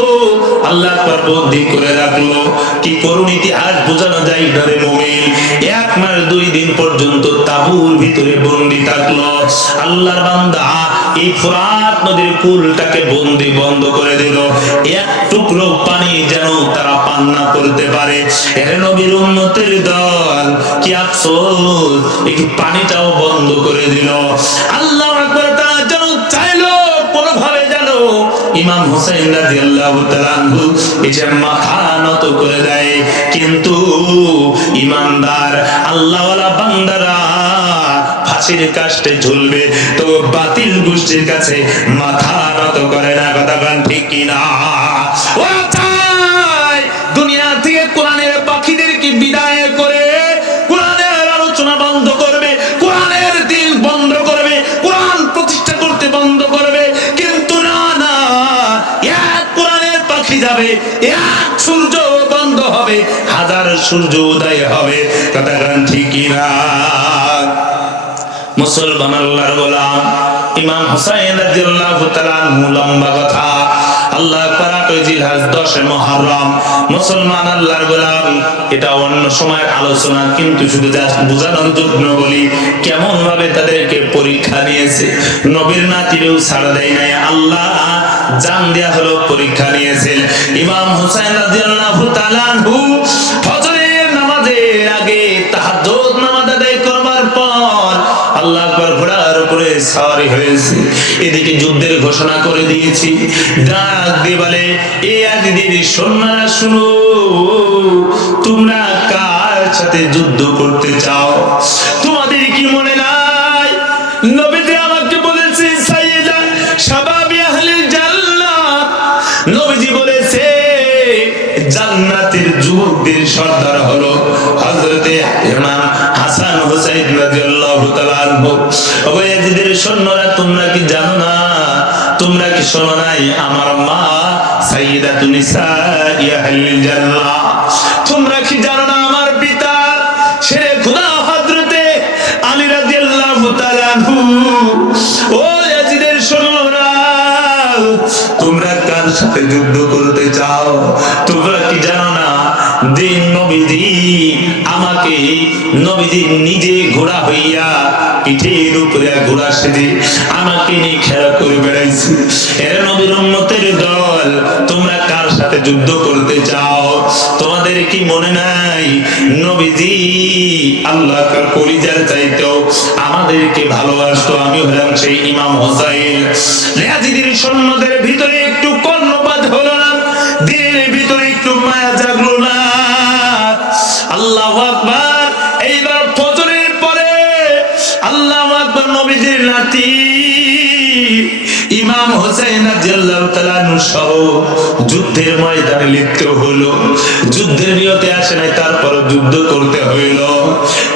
আল্লাহ আকবার বন্দী করে রাখলো। কি করুণ ইতিহাস বোঝানো যায় ধরে মুমিন। 1 মাস 2 দিন পর্যন্ত তাঁবুর ভিতরে বন্দী থাকলো। আল্লাহর বান্দা এই ফোরাত নদীর কুলটাকে বন্ধ করে দিল, এক টুকরো পানি যেন তারা পান না করতে পারে। এর নবীর উম্মতের দল, কি আফসোস, একটু পানিটাও বন্ধ করে দিল। আল্লাহু আকবার, তারা যেন চাইলো কোনোভাবে যেন ইমাম হুসাইন রাদিয়াল্লাহু তাআলা আনহু এই যে মাথা নত করে দেয়, কিন্তু ইমানদার আল্লাহওয়ালা বান্দারা ফাঁসির কাস্টে ঝুলবে তো বাতিল গোষ্ঠীর কাছে মাথা নত করে না। কথা গান ঠিক কিনা? ওরা চায় দুনিয়া থেকে কোরআনের পাখিদেরকে বিদায় করে কোরআনের আলোচনা বন্ধ করবে, কোরআনের দিন বন্ধ করবে, কোরআন প্রতিষ্ঠা করতে বন্ধ করবে। কিন্তু না না, এক কোরআনের পাখি যাবে, এক সূর্য বন্ধ হবে, 1000 সূর্য উদয় হবে। কথা গান ঠিক কিনা? মুসলমান আল্লাহর গোলাম ইমাম হুসাইন রাদিয়াল্লাহু তাআলা আনহু, লম্বা কথা, আল্লাহ পাক জিলহজ 10 মুহররম, মুসলমান আল্লাহর গোলাম, এটা অন্য সময়ের আলোচনা, কিন্তু শুধু জাস্ট বোঝানোর জন্য বলি কেমন ভাবে তাদেরকে পরীক্ষা নিয়েছে। নবীর নাতিরেও ছাড় দেয় নাই, আল্লাহ জান দেয়া হলো পরীক্ষা নিয়েছেন। ইমাম হুসাইন রাদিয়াল্লাহু তাআলা আনহু ফজরের নামাজের আগে তাহাজ্জুদ নামাজ আদায় করবার পর আল্লাহ আকবার ঘোড়ার উপরে সওয়ারি হয়েছে, এদিকে যুদ্ধের ঘোষণা করে দিয়েছি। ডাক দিয়ে বলে, এ আদিদের সৈন্যরা শুনো, তোমরা কার সাথে যুদ্ধ করতে চাও? তোমাদের কি মনে নাই নবীজি আমাকে বলেছে সাইয়্যিদা শাবাবি আহলিল জান্নাত? নবীজি বলেছে জান্নাতের যুবকদের সর্দার হলো হযরতে ইমাম হাসান হুসাইন রাদিয়াল্লাহু তাআলা আনহু। ওগো ইয়াজিদের সৈন্যরা, তোমরা কি জানো না, তোমরা কি শোনো নাই আমার মা সাইয়্যিদাতুন নিসাই আহলিল জান্নাহ? তোমরা কি জানো না আমার পিতা শেরে খোদা হযরতে আলী রাদিয়াল্লাহু তাআলা আনহু? ও ইয়াজিদের সৈন্যরা, তোমরা কার সাথে যুদ্ধ করতে চাও? তোমরা কি জানো না দিন নবীজি আমাকে, নবীজি নিজে ঘোড়া হইয়া পিঠের উপরে ঘোড়া সেজে আমাকে নিয়ে খেলা করে বেড়াইছে। এরা নবীর উম্মতের দল, তোমরা কার সাথে যুদ্ধ করতে চাও? তোমাদের কি মনে নাই নবীজি আল্লাহর কলিজার চাইতেও আমাদেরকে ভালোবাসতো? আমি হলাম সেই ইমাম হুসাইন। ইয়াজিদের সৈন্যদের ভিতরে একটু কর্ণপাত হলো না, দিনের ভিতরে একটু মায়া জাগলো না। আল্লাহু আকবার। এইবার ফজরের পরে আল্লাহু আকবার, নবীজির নাতি ইমাম হুসাইন রাদিয়াল্লাহু তাআলা আনহু সহ যুদ্ধের ময়দানে লিপ্ত হলো। যুদ্ধের নিয়তে আসে নাই, তারপরও যুদ্ধ করতে হইল।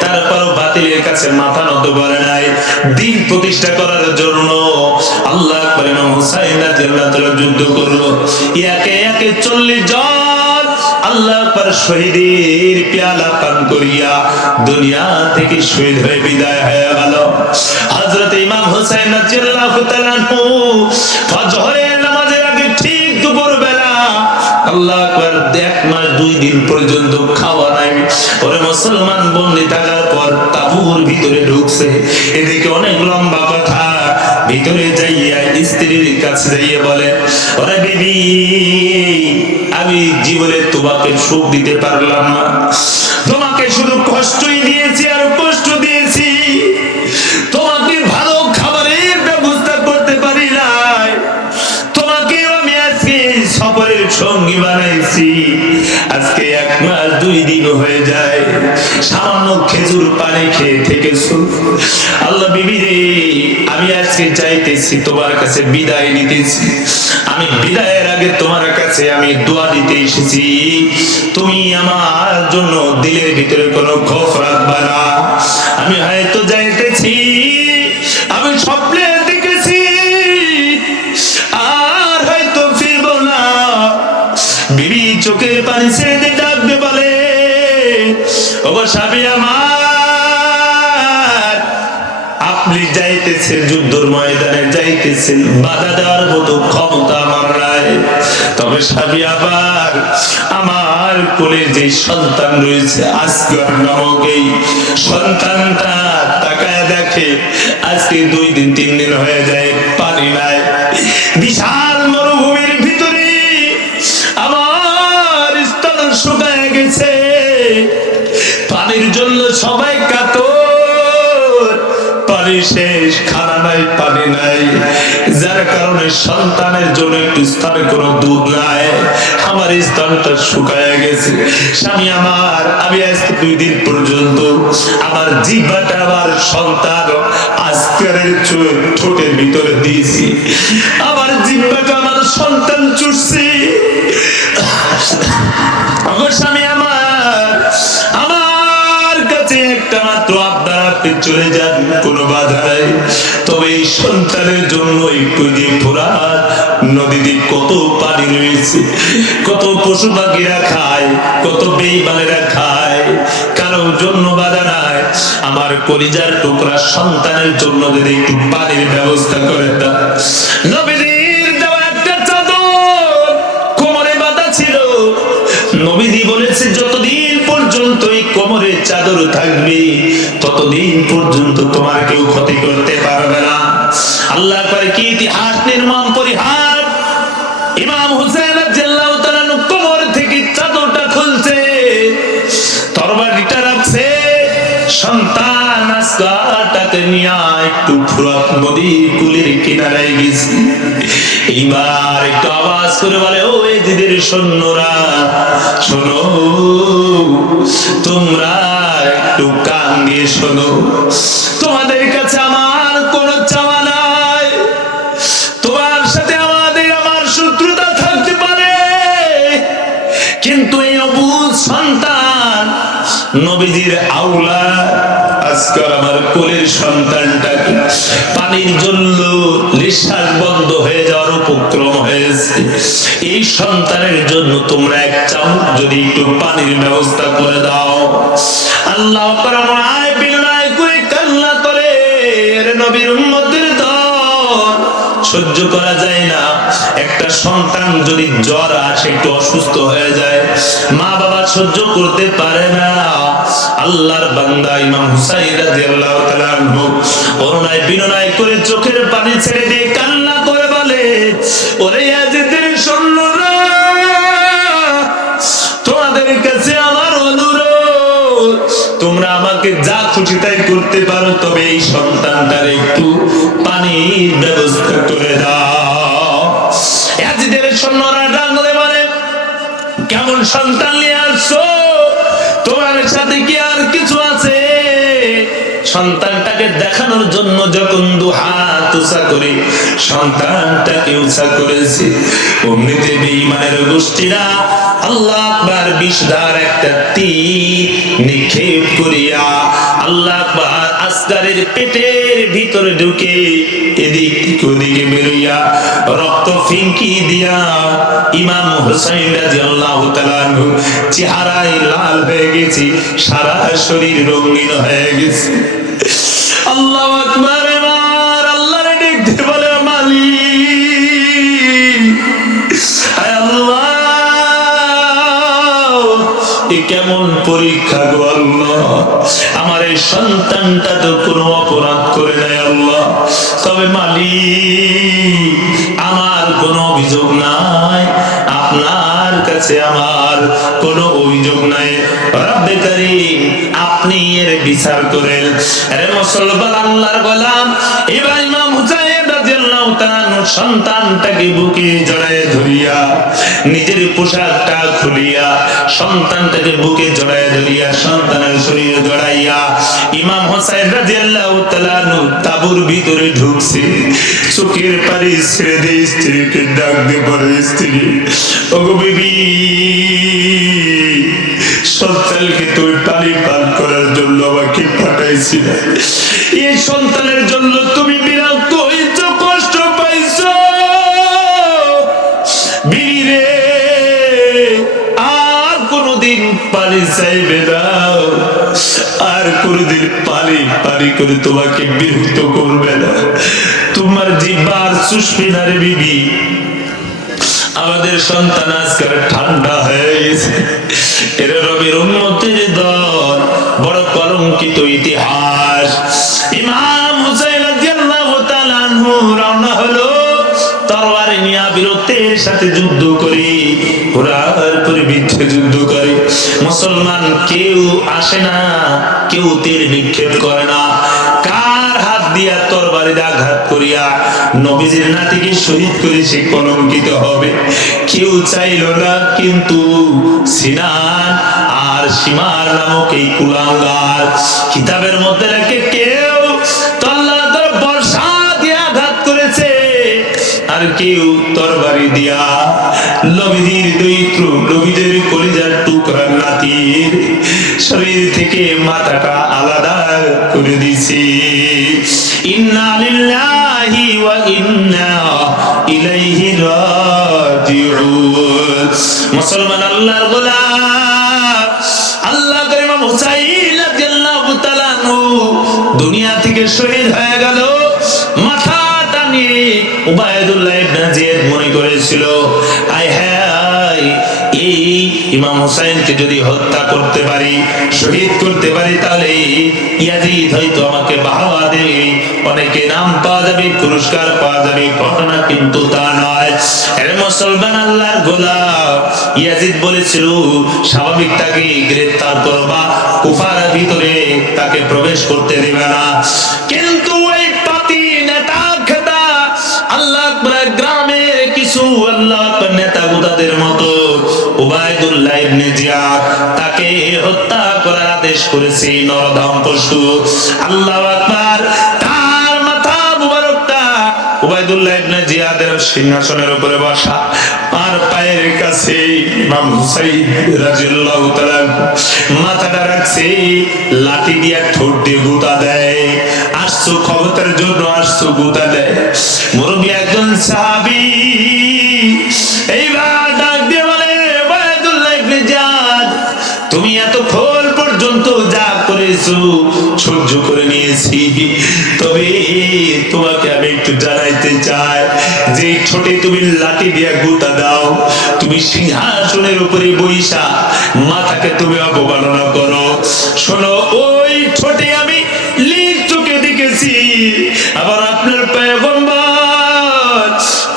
তারপরও বাতিলের কাছে মাথা নত করে নাই। দিন প্রতিষ্ঠা করার জন্য আল্লাহ আকবার, ইমাম হুসাইন রাদিয়াল্লাহু তাআলা যুদ্ধ করলো। একে একে 40 জন আল্লাহ আকবার শহীদের পেয়ালা পান করিয়া দুনিয়া থেকে শহীদ হয়ে বিদায় হয়ে গেল। হযরত ইমাম হুসাইন রাদিয়াল্লাহু তাআলা আনহু ফজরের নামাজের আগে ঠিক দুপুর বেলা আল্লাহ আকবার 1 মাস 2 দিন পর্যন্ত খাওয়া নাই। পরে মুসলমান বন্দী থাকার পর তাঁবুর ভিতরে ঢুকছে। এদিকে অনেক লম্বা কথা, ভিতরে যাইয়া স্ত্রীর কাছে যাইয়া বলে, ওরে বিবি, আমি জীবনে তোমাকে সুখ দিতে পারলাম না, তোমাকে শুধু কষ্টই দিয়েছি আর কষ্ট দিয়েছি, তোমাকে ভালো খাবারের ব্যবস্থা করতে পারি নাই, তোমাকে আমি আজকে সফরের সঙ্গী বানাইছি, আজকে 1 মাস 2 দিন হয়ে যায়, সামান্য খেজুর পানি খেয়ে থেকেছো। আল্লাহ বিবি রে, আমি আজকে চাইতেছি তোমার কাছে বিদায় নিতেছি, আমি বিদায়ের আগে তোমার কাছে আমি দোয়া দিতে এসেছি, তুমি আমার জন্য দিলের ভিতরে কোনো খৌফ রাখবা না। আমি হয়তো যাইতেছি, আমি স্বপ্নে দেখেছি, আর হয়তো ফিরবো না। বিবি চোখের পানি ছেড়ে দিয়ে ডাকবে বলে, ওগো স্বামী আমার, আপনি যাইতেছেন যুদ্ধের ময়দানে যাইতেছেন, বাধা দেওয়ার মতো ক্ষমতা আমার নাই, তবে স্বামী আবার আমার কোলে যে সন্তান রয়েছে আসগর নামক এই সন্তানটা তাকায় দেখে আজকে 2 দিন 3 দিন হয়ে যায়, পানি নাই, বিশাল মরুভূমির ভিতরে আমার স্তন শুকায় গেছে, পানির জন্য সবাই কাতর, পানি শেষ, খানা নাই, পানি নাই, যার কারণে সন্তানের জন্য একটু স্তনে কোনো দুধ নাই, আমার স্তনটা শুকায় গেছে। স্বামী আমার, আমি আজকে 2 দিন পর্যন্ত আমার জিহ্বাটা আমার সন্তান আজকের ঠোঁটের ভিতরে দিয়েছি, আমার জিহ্বাটা আমার সন্তান চুষছে। আমার স্বামী আমার, আমার কাছে একটা মাত্র আবদার, আপনি চলে যান, কোনো বাধা নাই, তবে এই সন্তানের জন্য একটু যে ফোরাত নদীতে কত পানি রয়েছে, কত পশু পাখিরা খায়, কত বেঈমানেরা খায়, কারোর জন্য বাধা নাই, আমার কলিজার টুকরা সন্তানের জন্য যদি একটু পানির ব্যবস্থা করে দাও। নবীজির দেওয়া একটা চাদর কোমরে বাঁধা ছিল, নবীজি বলেছে যতদিন পর্যন্ত এই কোমরে চাদর থাকবে ততদিন পর্যন্ত তোমার কেউ ক্ষতি করতে পারবে না। আল্লাহ করে কি ইতিহাস নির্মম পরিহার, ইমাম হুসাইন রাদিয়াল্লাহু তাআলা কোমর থেকে চাদরটা খুলছে, তরবারিটা রাখছে, সন্তান আসগারটাকে নিয়ে একটু ফুরাত নদীর কুলের কিনারায় গেছে। এইবার একটু আওয়াজ করে বলে, ও এজিদের সৈন্যরা শোনো, তোমরা একটু কান দিয়ে শোনো, তোমাদের কাছে আমার কোনো চাওয়া নাই, তোমার সাথে আমার শত্রুতা থাকতে পারে, কিন্তু এই অবুঝ সন্তান নবীজির আওলাদ আজকাল আমার কোলের সন্তানটাকে পানির জন্য নিঃশ্বাস বন্ধ হয়ে যাওয়ার উপক্রম হয়েছে, এই সন্তানের জন্য তোমরা 1 চামচ যদি একটু পানির ব্যবস্থা করে দাও। আল্লাহ করুণায় বিনয় করে কান্না করে, রে নবীর উম্মতের দল, সহ্য করা যায় না, একটা সন্তান যদি জ্বর আসে, একটু অসুস্থ হয়ে যায়, মা বাবা সহ্য করতে পারে না। আল্লাহর বান্দা ইমাম হুসাইন রাদিয়াল্লাহু তাআলা আনহু করুণায় বিনয় করে চোখের পানি ছেড়ে দিয়ে কান্না করে বলে, ওরে ইয়াজিদের সৈন্যরা, তোমাদের কাছে আমার অনুরোধ, তোমরা আমাকে যা খুশি তাই করতে পারো, তবে এই সন্তানটার একটু পানির ব্যবস্থা করে দাও। ইয়াজিদের সৈন্যরা ডাকলে বলে, কেমন সন্তান নিয়ে আসছো, তোমার সাথে কি আর কিছু আছে? সন্তানটাকে দেখানোর জন্য যখন 2 হাত উঁচা করে সন্তানটাকে উঁচা করেছে, অমনিতে বেঈমানের গোষ্ঠীরা আল্লাহু আকবার 20 ধার একটা তীর নিক্ষেপ করিয়া আল্লাহু আকবার আসগারের পেটের ভিতরে ঢুকে এদিক ওদিকে বেরিয়া রক্ত ফিঙ্কি দিয়া ইমাম হুসাইন রাদিয়াল্লাহু তাআলা আনহু চেহারায় লাল হয়ে গেছে, সারা শরীর রঙিন হয়ে গেছে। আল্লাহু আকবার, আমার আল্লাহরে দেখতে বলে, মালিক, আয় আল্লাহ, এ কেমন পরীক্ষা গো আল্লাহ, আমার এই সন্তানটা তো কোনো অপরাধ করে নাই আল্লাহ, তবে মালিক আমার কোনো অভিযোগ নাই, আপনার কাছে আমার কোনো অভিযোগ নাই। রব্বে কারীম আপনি এর বিচার করেন। আরে মুসলমান আল্লাহর গোলাম, এবার ইমাম হুসাইন রাদিয়াল্লাহু তাআলা সন্তানটাকে বুকে জড়ায় ধরিয়া, নিজের পোশাকটা খুলিয়া সন্তানটাকে বুকে জড়ায় ধরিয়া সন্তানের শরীরে জড়াইয়া ইমাম হুসাইন রাদিয়াল্লাহু তাআলা তাঁবুর ভিতরে ঢুকছে। চোখের পানি ছেড়ে দিয়ে স্ত্রীকে ডাক দিয়ে বলে, স্ত্রী ওগো বিবি, সন্তানকে তুই পানি পান করার জন্য আমাকে পাঠাইছিলে, এই সন্তানের জন্য তুমি বিরক্ত হয়েছ, কষ্ট পাইছ, বিবি রে আর কোনদিন পানি চাইবে না, আর কোনদিন পানি পানি করে তোমাকে বিরক্ত করবে না, তোমার জিহ্বার চুষবে না রে বিবি। আমাদের সন্তান আজকাল ঠান্ডা হয়ে গেছে, এর রবির উম্মতের দল, বড় কলঙ্কিত ইতিহাস। ইমাম হুসাইন রাদিয়াল্লাহু তাআলা আনহু রওনা হলো তরবারি নিয়ে বীরত্বের সাথে যুদ্ধ করে, ঘোড়ার পরে বিদ্ধে যুদ্ধ করে। মুসলমান কেউ আসে না, কেউ তীর নিক্ষেপ করে না, কার হাত দিয়া তরবারি আঘাত করিয়া নবীজির নাতিকে শহীদ করে সে কলঙ্কিত হবে কেউ চাইল না। কিন্তু সিনান আর সীমার নামক এই কুলাঙ্গার কিতাবের মধ্যে রেখে কেউ তল্লার বর্ষা দিয়ে আঘাত করেছে, আর কেউ তরবারি দিয়া নবীজির দৈত্র নবীদের কলিজার টুকরা নাতির শরীর থেকে মাথাটা আলাদা করে দিছে। ইন্না লিল্লাহি ওয়া ইন্না ইলাইহি রাজিউন। মুসলমান আল্লাহর গোলাম, আল্লাহ ইমাম হুসাইন রাদিয়াল্লাহু তাআলা দুনিয়া থেকে শহীদ হয়ে গেল। মাথা টানি উবাইদুল্লাহ ইবনে জিয়াদ মনে করেছিল, আয় হায়, এই ইমাম হুসাইনকে যদি হত্যা করতে পারি, শহীদ করতে পারি, তাহলে ইয়াজিদ হয়তো আমাকে বাহবা দেবে, অনেকে নাম পাওয়া যাবে, পুরস্কার পাওয়া যাবে। ঘটনা কিন্তু তা নয়। আরে মুসলমান আল্লাহর গোলাম, ইয়াজিদ বলেছিল স্বাভাবিক তাকে গ্রেফতার করবা, কুফার ভিতরে তাকে প্রবেশ করতে দেবে না। কিন্তু ওই পাতি নেতা খেতা আল্লাহ আকবার গ্রামের কিছু আল্লাহ নেতা গুদাদের মতো উবাইদুল্লাহ ইবনে জিয়াদ তাকে হত্যা করার আদেশ করেছে, নরধম পশু। আল্লাহু আকবার। তার মাথা মুবারকটা উবাইদুল্লাহ ইবনে জিয়াদের সিংহাসনের উপরে বসা, আর পায়ের কাছে ইমাম হুসাইন রাদিয়াল্লাহু তাআলা মাথাটা রাখছে, লাঠি দিয়ে ঠোঁট দিয়ে গুতা দেয়। আসছো ক্ষমতার জন্য, আসছো গুতা দেয়। মুরব্বী একজন সাহাবী এইবার ডাক দিয়ে বলে, উবাইদুল্লাহ ইবনে জিয়াদ, তুমি এতক্ষণ পর্যন্ত যা করেছো সহ্য করে নিয়েছি, তবে তোমাকে আমি একটু জানাইতে চাই যে ছোটে তুমি লাঠি দিয়ে গুতা দাও, তুমি সিংহাসনের উপরে বইসা মাথাকে তুমি অবমাননা করো। শোনো, ওই ছোটে আমি লিখ চোখে দেখেছি, আবার আপনার পয়গম্বর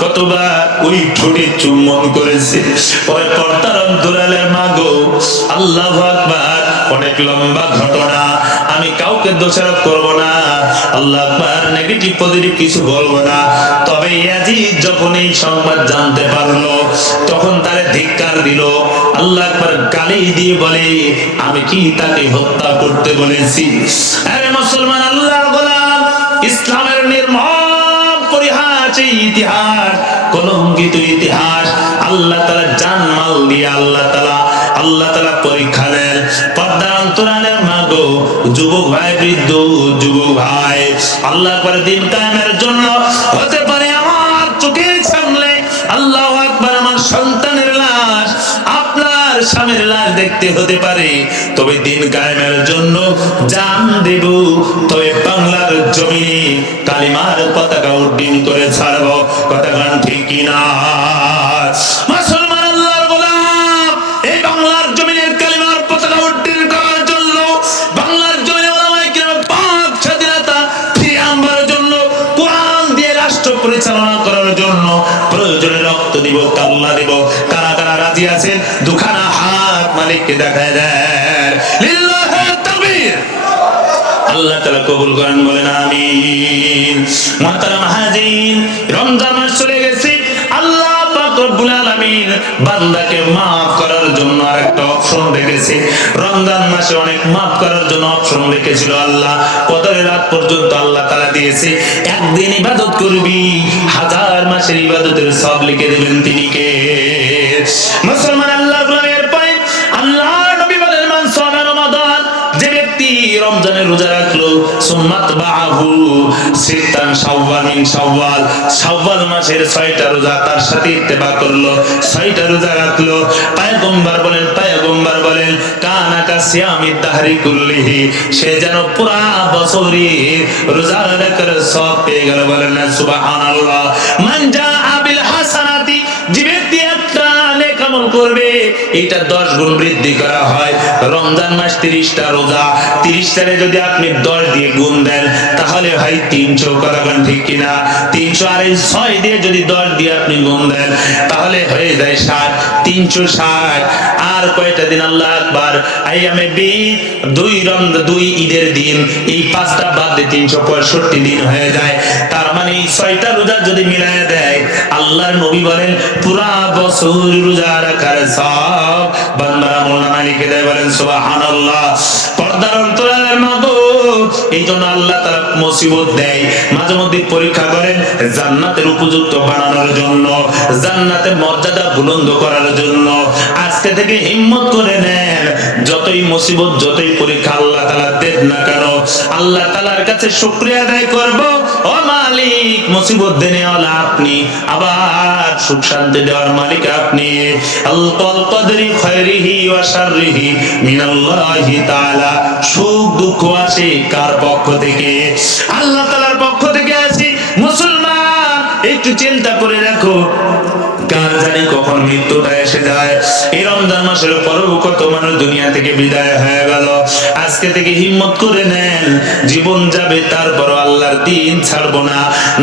কতবার ওই ঠোঁটে চুম্বন করেছে। পরে পর্দার অন্তরালের মাগো, আল্লাহু আকবার। অনেক লম্বা ঘটনা, আমি কাউকে দোষারোপ করব না, আল্লাহু আকবার, নেগেটিভ পজিটিভ কিছু বলবো না। তবে ইয়াজিদ যখন এই সংবাদ জানতে পারলো, তখন তারে ধিক্কার দিল, আল্লাহু আকবার, গালি দিয়ে বলে, আমি কি তাকে হত্যা করতে বলেছি? আরে মুসলমান আল্লাহর গোলাম, ইসলামের নির্মম পরিহাস এই ইতিহাস, কলঙ্কিত ইতিহাস। আল্লাহ তাআলা জানমাল দিয়ে আল্লাহ তাআলা পরীক্ষা নেন। পর্দার অন্তরালের মাগো, যুবক ভাই, বৃদ্ধ যুবক ভাই, আল্লাহ আকবার, দিন কায়েমের জন্য হতে পারে আমার চোখের সামনে আল্লাহু আকবার আমার সন্তানের লাশ, আপনার স্বামীর লাশ দেখতে হতে পারে, তবে দিন কায়েমের জন্য জান দেব, তবে বাংলার জমিনে কালিমার পতাকা উড্ডীন করে ছাড়ব। কথা গান ঠিক কিনা? মুসলমান আল্লাহর গোলাম, এই বাংলার জমিনের কালিমার পতাকা উড্ডীন করার জন্য বাংলার জমিনে ওলামায়ে জন্য প্রয়োজনে রক্ত দিব, কাল্লা দিব। কারা কারা রাজি আছেন? দুখানা হাত মালিককে দেখায় দেন। লিল্লাহি তাকবীর। আল্লাহ তাআলা কবুল করেন, বলেন আমিন। মুহতারাম হাজির, রমজান মাস চলে গেছে। আল্লাহ পাক রব্বুল আলামিন বান্দাকে maaf করার জন্য আরেকটা অপশন রেখেছে। রমজান মাসে অনেক maaf করার জন্য অপশন রেখেছিল আল্লাহ। কদরের রাত পর্যন্ত আল্লাহ তাআলা দিয়েছে। একদিন ইবাদত করবি, 1000 মাসের ইবাদতের সওয়াব লিখে দিবেন তিনি কে? মুসলমান আল্লাহ গোলামের পরে আল্লাহ নবী বলেন, মান সামা রমাদান, যে ব্যক্তি রমজানের রোজা রাখলো, সুম্মাত বাহু সিত্তান শাওয়াল মিন শাওয়াল, শাওয়াল মাসের 6টা রোজা তার সাথে ইত্তেবা করলো, 6টা রোজা রাখলো। পয়গম্বর বলেন কানা কা সিয়ামিদ দাহরি কুল্লিহি, সে যেন পুরা বছরই রোজা রাখার সওয়াব পেয়ে গেল। বলেন না সুবহানাল্লাহ। মান জাআ বিল হাসানাতি, যে ব্যক্তি একটা নেক আমল করবে, এটা 10 গুণ বৃদ্ধি করা হয়। রমজান মাস 30টা রোজা, 30টারে যদি আপনি 10 দিয়ে গুণ দেন তাহলে হয় 300 করাবেন, ঠিক কিনা? 300 আর 6 দিয়ে যদি 10 দিয়ে আপনি গুণ দেন তাহলে হয়ে যায় 60, 360। আর কয়টা দিন? আল্লাহ আকবার। আইয়ামে বীর, 2 ঈদের দিন, এই 5টা বাদ দিয়ে 365 দিন হয়ে যায়। তার মানে এই 6টা রোজা যদি মিলায়া দেয়, আল্লাহর নবী বলেন পুরা বছর রোজা রাখার সওয়াব বান্দার আমলনামায় লিখে দেয়। বলেন সুবহানাল্লাহ। পর্দার অন্তরালের মাগো, এই জন্য আল্লাহ তাআলা মুসিবত দেয়, মাঝে মধ্যে পরীক্ষা করেন জান্নাতের উপযুক্ত বানানোর জন্য, জান্নাতের মর্যাদা বুলন্দ করার জন্য। আজকে থেকে হিম্মত করে নেন, যতই মুসিবত, যতই পরীক্ষা আল্লাহ তাআলা দেন না কেন, আল্লাহ তাআলার কাছে শুকরিয়া আদায় করব। ও মালিক, মুসিবত দেনে ওয়ালা আপনি, আবার সুখ শান্তি দেওয়ার মালিক আপনি। আল কদরি খায়রিহি ওয়া শাররিহি মিনাল্লাহি তাআলা। সুখ দুঃখ আসে কার পক্ষ থেকে? আল্লাহ তাআলার পক্ষ থেকে আসে। মুসলমান, একটু চিন্তা করে রাখো, কার জানি কখন মৃত্যুটা এসে যায়। এই রমজান মাসের পরেও কত মানুষ দুনিয়া থেকে বিদায় হয়ে গেল। আজকে থেকে হিম্মত করে নেন, জীবন যাবে তারপরও আল্লাহর দ্বীন ছাড়বো না,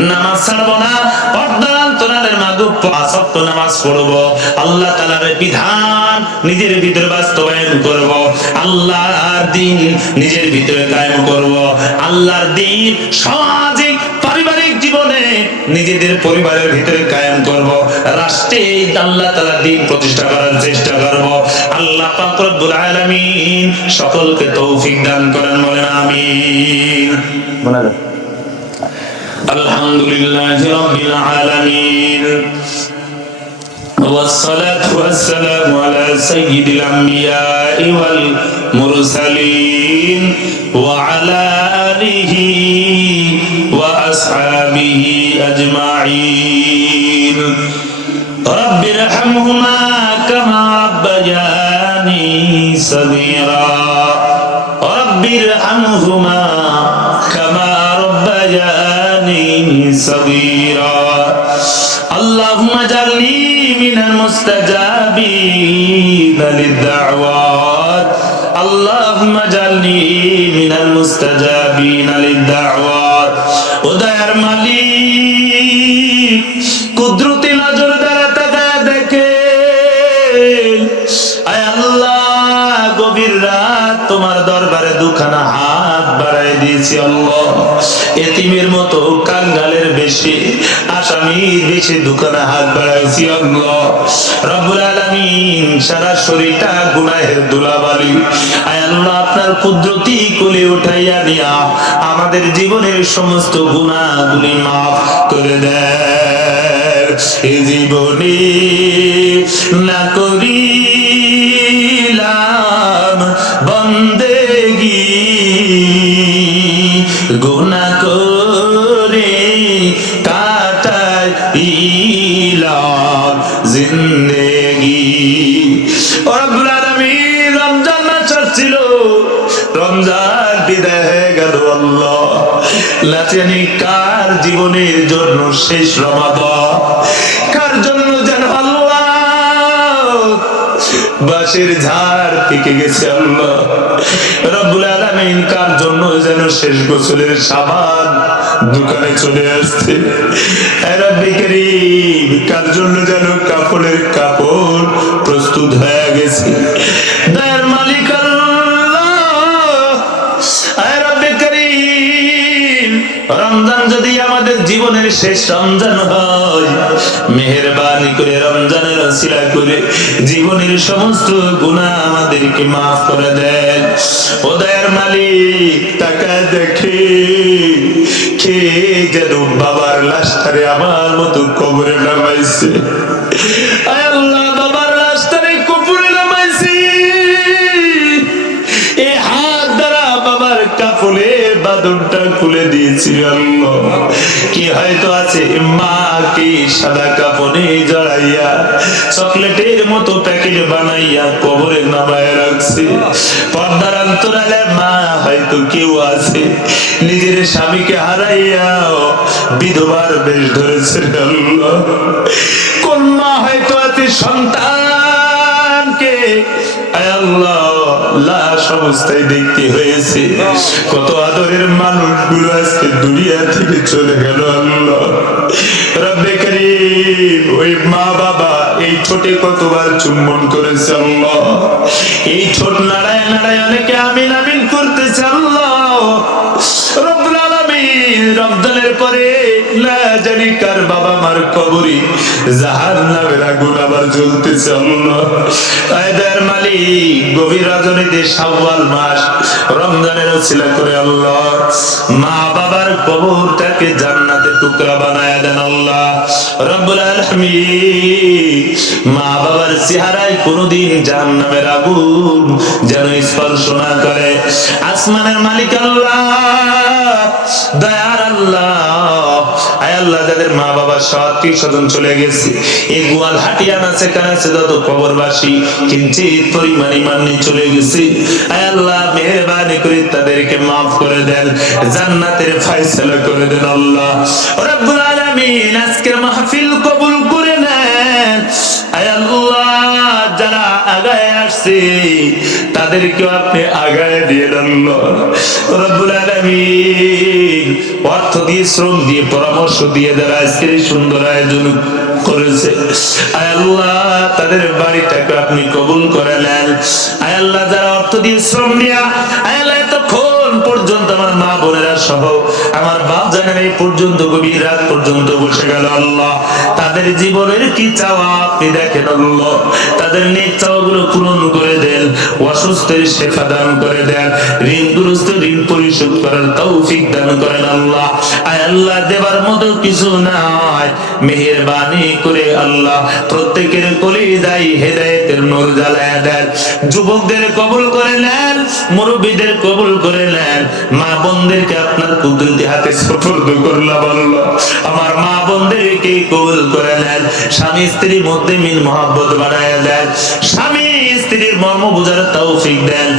নামাজ ছাড়বো না। পর্দার অন্তরালের মাগো 5 ওয়াক্ত নামাজ পড়বো, আল্লাহ তাআলার বিধান নিজের ভিতরে বাস্তবায়ন করব, আল্লাহর দ্বীন নিজের ভিতরে কায়েম করব, আল্লাহর দ্বীন সামাজিক পারিবারিক জীবনে নিজেদের পরিবারের ভিতরে কায়েম করব, রাষ্ট্রে আল্লাহ তাআলার দ্বীন প্রতিষ্ঠা করার চেষ্টা করব। আল্লাহ পাক রব্বুল আলামিন সকলকে তৌফিক দান করেন, বলেন আমিন। আলহামদুলিল্লাহি রাব্বিল আলামিন, والصلاة والسلام على سيد الأنبياء والمرسلين وعلى آله وأصحابه أجمعين. رب ارحمهما كما ربياني صغيرا، رب ارحمهما كما ربياني صغيرا. اللهم اجعلني من المستجابين للدعوات، اللهم اجعلني من المستجابين للدعوات. উদয়ের মালিক, কুদরতি নজর দ্বারা তাকায় দেখেন, আয় আল্লাহ, গভীর রাত তোমার দরবারে দুখানা হাত বাড়াই দিয়েছি আল্লাহ। এতিমের মতো কাঙ্গালের বেশি, আসামির বেশি দুখানা হাত বাড়াইছি আল্লাহ। রব্বুল আলামিন, সারা শরীরটা গুনাহের ধুলাবালি, আয় আল্লাহ আপনার কুদরতি কোলে উঠাইয়া দিয়া আমাদের জীবনের সমস্ত গুনাহগুলি মাফ করে দেন। এই জীবনে না করিলাম বন্দেগি, গুনাহ করে কাটাইলাম জিন্দেগি। ও রব্বুল আলামিন, রমজান মাস ছিল, রমজান বিদায় হয়ে গেল আল্লাহ। লাচানি কার জীবনের জন্য শেষ রমাদান, কার জন্য যেন আল্লাহ বাঁশের ঝাড় পেকে গেছে আল্লাহ। রব্বুল আলামিন, কার জন্য যেন শেষ গোসলের সাবান দোকানে চলে আসছে। হে রব্বি কারীম, কার জন্য যেন কাপড়ের কাপড় প্রস্তুত হয়ে গেছে। দয়ার মালিক রমজান যদি আমাদের জীবনের শেষ রমজান হয়, মেহেরবানি করে রমজানের ওসিলা করে জীবনের সমস্ত গুনাহ আমাদেরকে মাফ করে দেন। ও দয়ার মালিক, তাকায় দেখে কে যেন বাবার লাশটারে আমার মতো কবরে নামাইছে। আয় আল্লাহ, বাবার লাশটারে কবরে নামাইছে, এই হাত দ্বারা বাবার কাফনের বাঁধনটা খুলে দিয়েছি। আল্লাহ, কি হয়তো আছে মাকে সাদা কাফনে জড়াইয়া চকলেটের মতো প্যাকেট বানাইয়া কবরে নামায় রাখছে। পর্দার অন্তরালে মা হয়তো কেউ আছে নিজের স্বামীকে হারাইয়া বিধবার বেশ ধরেছে। আল্লাহ, কোন মা হয়তো আছে সন্তানকে আল্লাহ লাশ অবস্থায় দেখতে হয়েছে। কত আদরের মানুষগুলো আজকে দুনিয়া থেকে চলে গেল। আল্লাহ রব্বে কারীম, ওই মা বাবা এই ঠোঁটে কতবার চুম্বন করেছে। আল্লাহ, এই ঠোঁট নাড়ায় নাড়ায় অনেকে আমিন আমিন করতেছে। আল্লাহ রব্বুল আলামিন, রমজানের পরে না জানি কার বাবা মার কবরে জাহান্নামের আগুন আবার জ্বলতেছে। আল্লাহ আয়ের মালিক, গভীর রজনীতে শাওয়াল মাস রমজানের ওসিলা করে আল্লাহ মা বাবার কবরটাকে জান্নাতের টুকরা বানায় দেন। আল্লাহ রব্বুল আলামিন, মা বাবার চেহারায় কোনোদিন জাহান্নামের আগুন যেন স্পর্শ না করে। আসমানের মালিক আল্লাহ, দয়ার আল্লাহ, আয় আল্লাহ, যাদের মা বাবা আত্মীয় স্বজন চলে গেছে, এই গোয়াল হাটিয়ান আছে কাছে যত কবরবাসী কিঞ্চিত পরিমাণ ঈমান নিয়ে চলে গেছে, আয় আল্লাহ মেহেরবানি করে তাদেরকে মাফ করে দেন, জান্নাতের ফয়সালা করে দেন। আল্লাহ রব্বুল আলামিন, আজকের মাহফিল কবুল করে নেন। আয় আল্লাহ, যারা আগায় আসছে তাদেরকে আপনি আগায় দিয়ে দেন। আল্লাহ রব্বুল আলামিন, অর্থ দিয়ে, শ্রম দিয়ে, পরামর্শ দিয়ে যারা আজকের সুন্দর আয়োজন করেছে, আয় আল্লাহ তাদের বাড়িটাকে আপনি কবুল করে নেন। আয় আল্লাহ, যারা অর্থ দিয়ে, শ্রম দিয়া, আয় আল্লাহ এতক্ষণ পর্যন্ত আমার মা বোনেরা সহ আমার বাপ জানেন এই পর্যন্ত গভীর রাত পর্যন্ত বসে গেল, আল্লাহ তাদের জীবনের কি চাওয়া আপনি দেখেন। আল্লাহ তাদের নেক চাওয়াগুলো পূরণ করে দেন, অসুস্থের শেফা দান করে দেন, ঋণগ্রস্ত ঋণ পরিশোধ করার তৌফিক দান করেন। আল্লাহ আয় আল্লাহ, দেবার মতো কিছু নাই, মেহেরবানি করে আল্লাহ প্রত্যেকের কলিজায় হেদায়েতের নূর জ্বালায়া দেন। যুবকদের কবুল করে নেন, মুরব্বীদের কবুল করে নেন, মা বোনদেরকে আপনার কুদরতি হাতে সুপর্দ করলাম। আল্লাহ আমার মা বোনদেরকে কবুল করে নেন, স্বামী স্ত্রীর মধ্যে মিল মহব্বত বাড়ায়া দেন, স্বামী স্ত্রীর মর্ম বুঝার তৌফিক দেন,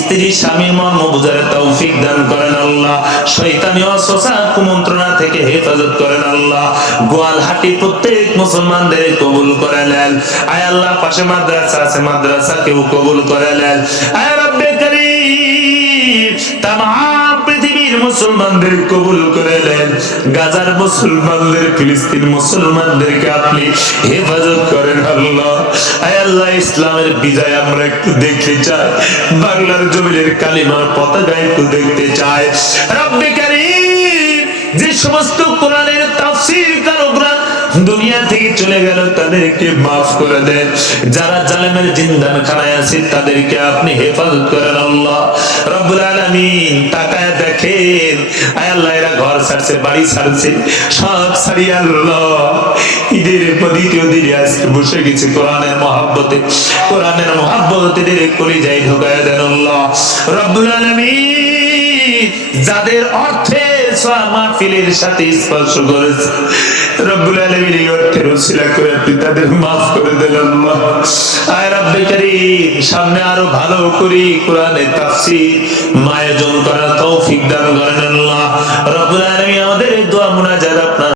স্ত্রী স্বামীর মর্ম বুঝার তৌফিক দান করেন। আল্লাহ শয়তানি ওয়াসওয়াসা কুমন্ত্রণা থেকে হেফাজত করেন। আল্লাহ গোয়ালহাটি প্রত্যেক মুসলমানদের কবুল করে নেন। আয় আল্লাহ, পাশে মাদ্রাসা আছে, মাদ্রাসাকেও কবুল করে নেন। আয় রব্বে কারীম, তামাম পৃথিবীর মুসলমানদের কবুল করে নেন। গাজার মুসলমানদের, ফিলিস্তিন মুসলমানদেরকে আপনি হেফাজত করেন। আল্লাহ আয় আল্লাহ, ইসলামের বিজয় আমরা একটু দেখতে চাই, বাংলার জমিনের কালিমার পতাকা একটু দেখতে চাই। রব্বে কারীম, যে সমস্ত কোরআনের তাফসীর কারকরা দুনিয়া থেকে চলে গেল তাদেরকে মাফ করে দেন, যারা জালেমের জিন্দানখানায় আছে তাদেরকে আপনি হেফাজত করেন। আল্লাহ রব্বুল আলামিন, তাকায় দেখেন, আয় আল্লাহ এরা ঘর ছাড়ছে, বাড়ি ছাড়ছে, সব ছাড়িয়ে আল্লাহ ঈদের দ্বিতীয় দিনে আজকে বসে গেছে কোরআনের মহব্বতে, কোরআনের মহব্বতে কলিজায় ঢোকায় দেন। আল্লাহ রব্বুল আলামিন, যাদের অর্থে মাহফিলের সাথে স্পর্শ করেছে, রব্বুল আলামিন এই অর্থের ওসিলা করে আপনি তাদের মাফ করে দেন। আল্লাহ আয় রব্বে কারীম, সামনে আরো ভালো করে কোরআনের তাফসীর আয়োজন করার তৌফিক দান করেন। আল্লাহ রব্বুল আলামিন, আমাদের এই দোয়া মুনাজাত আপনার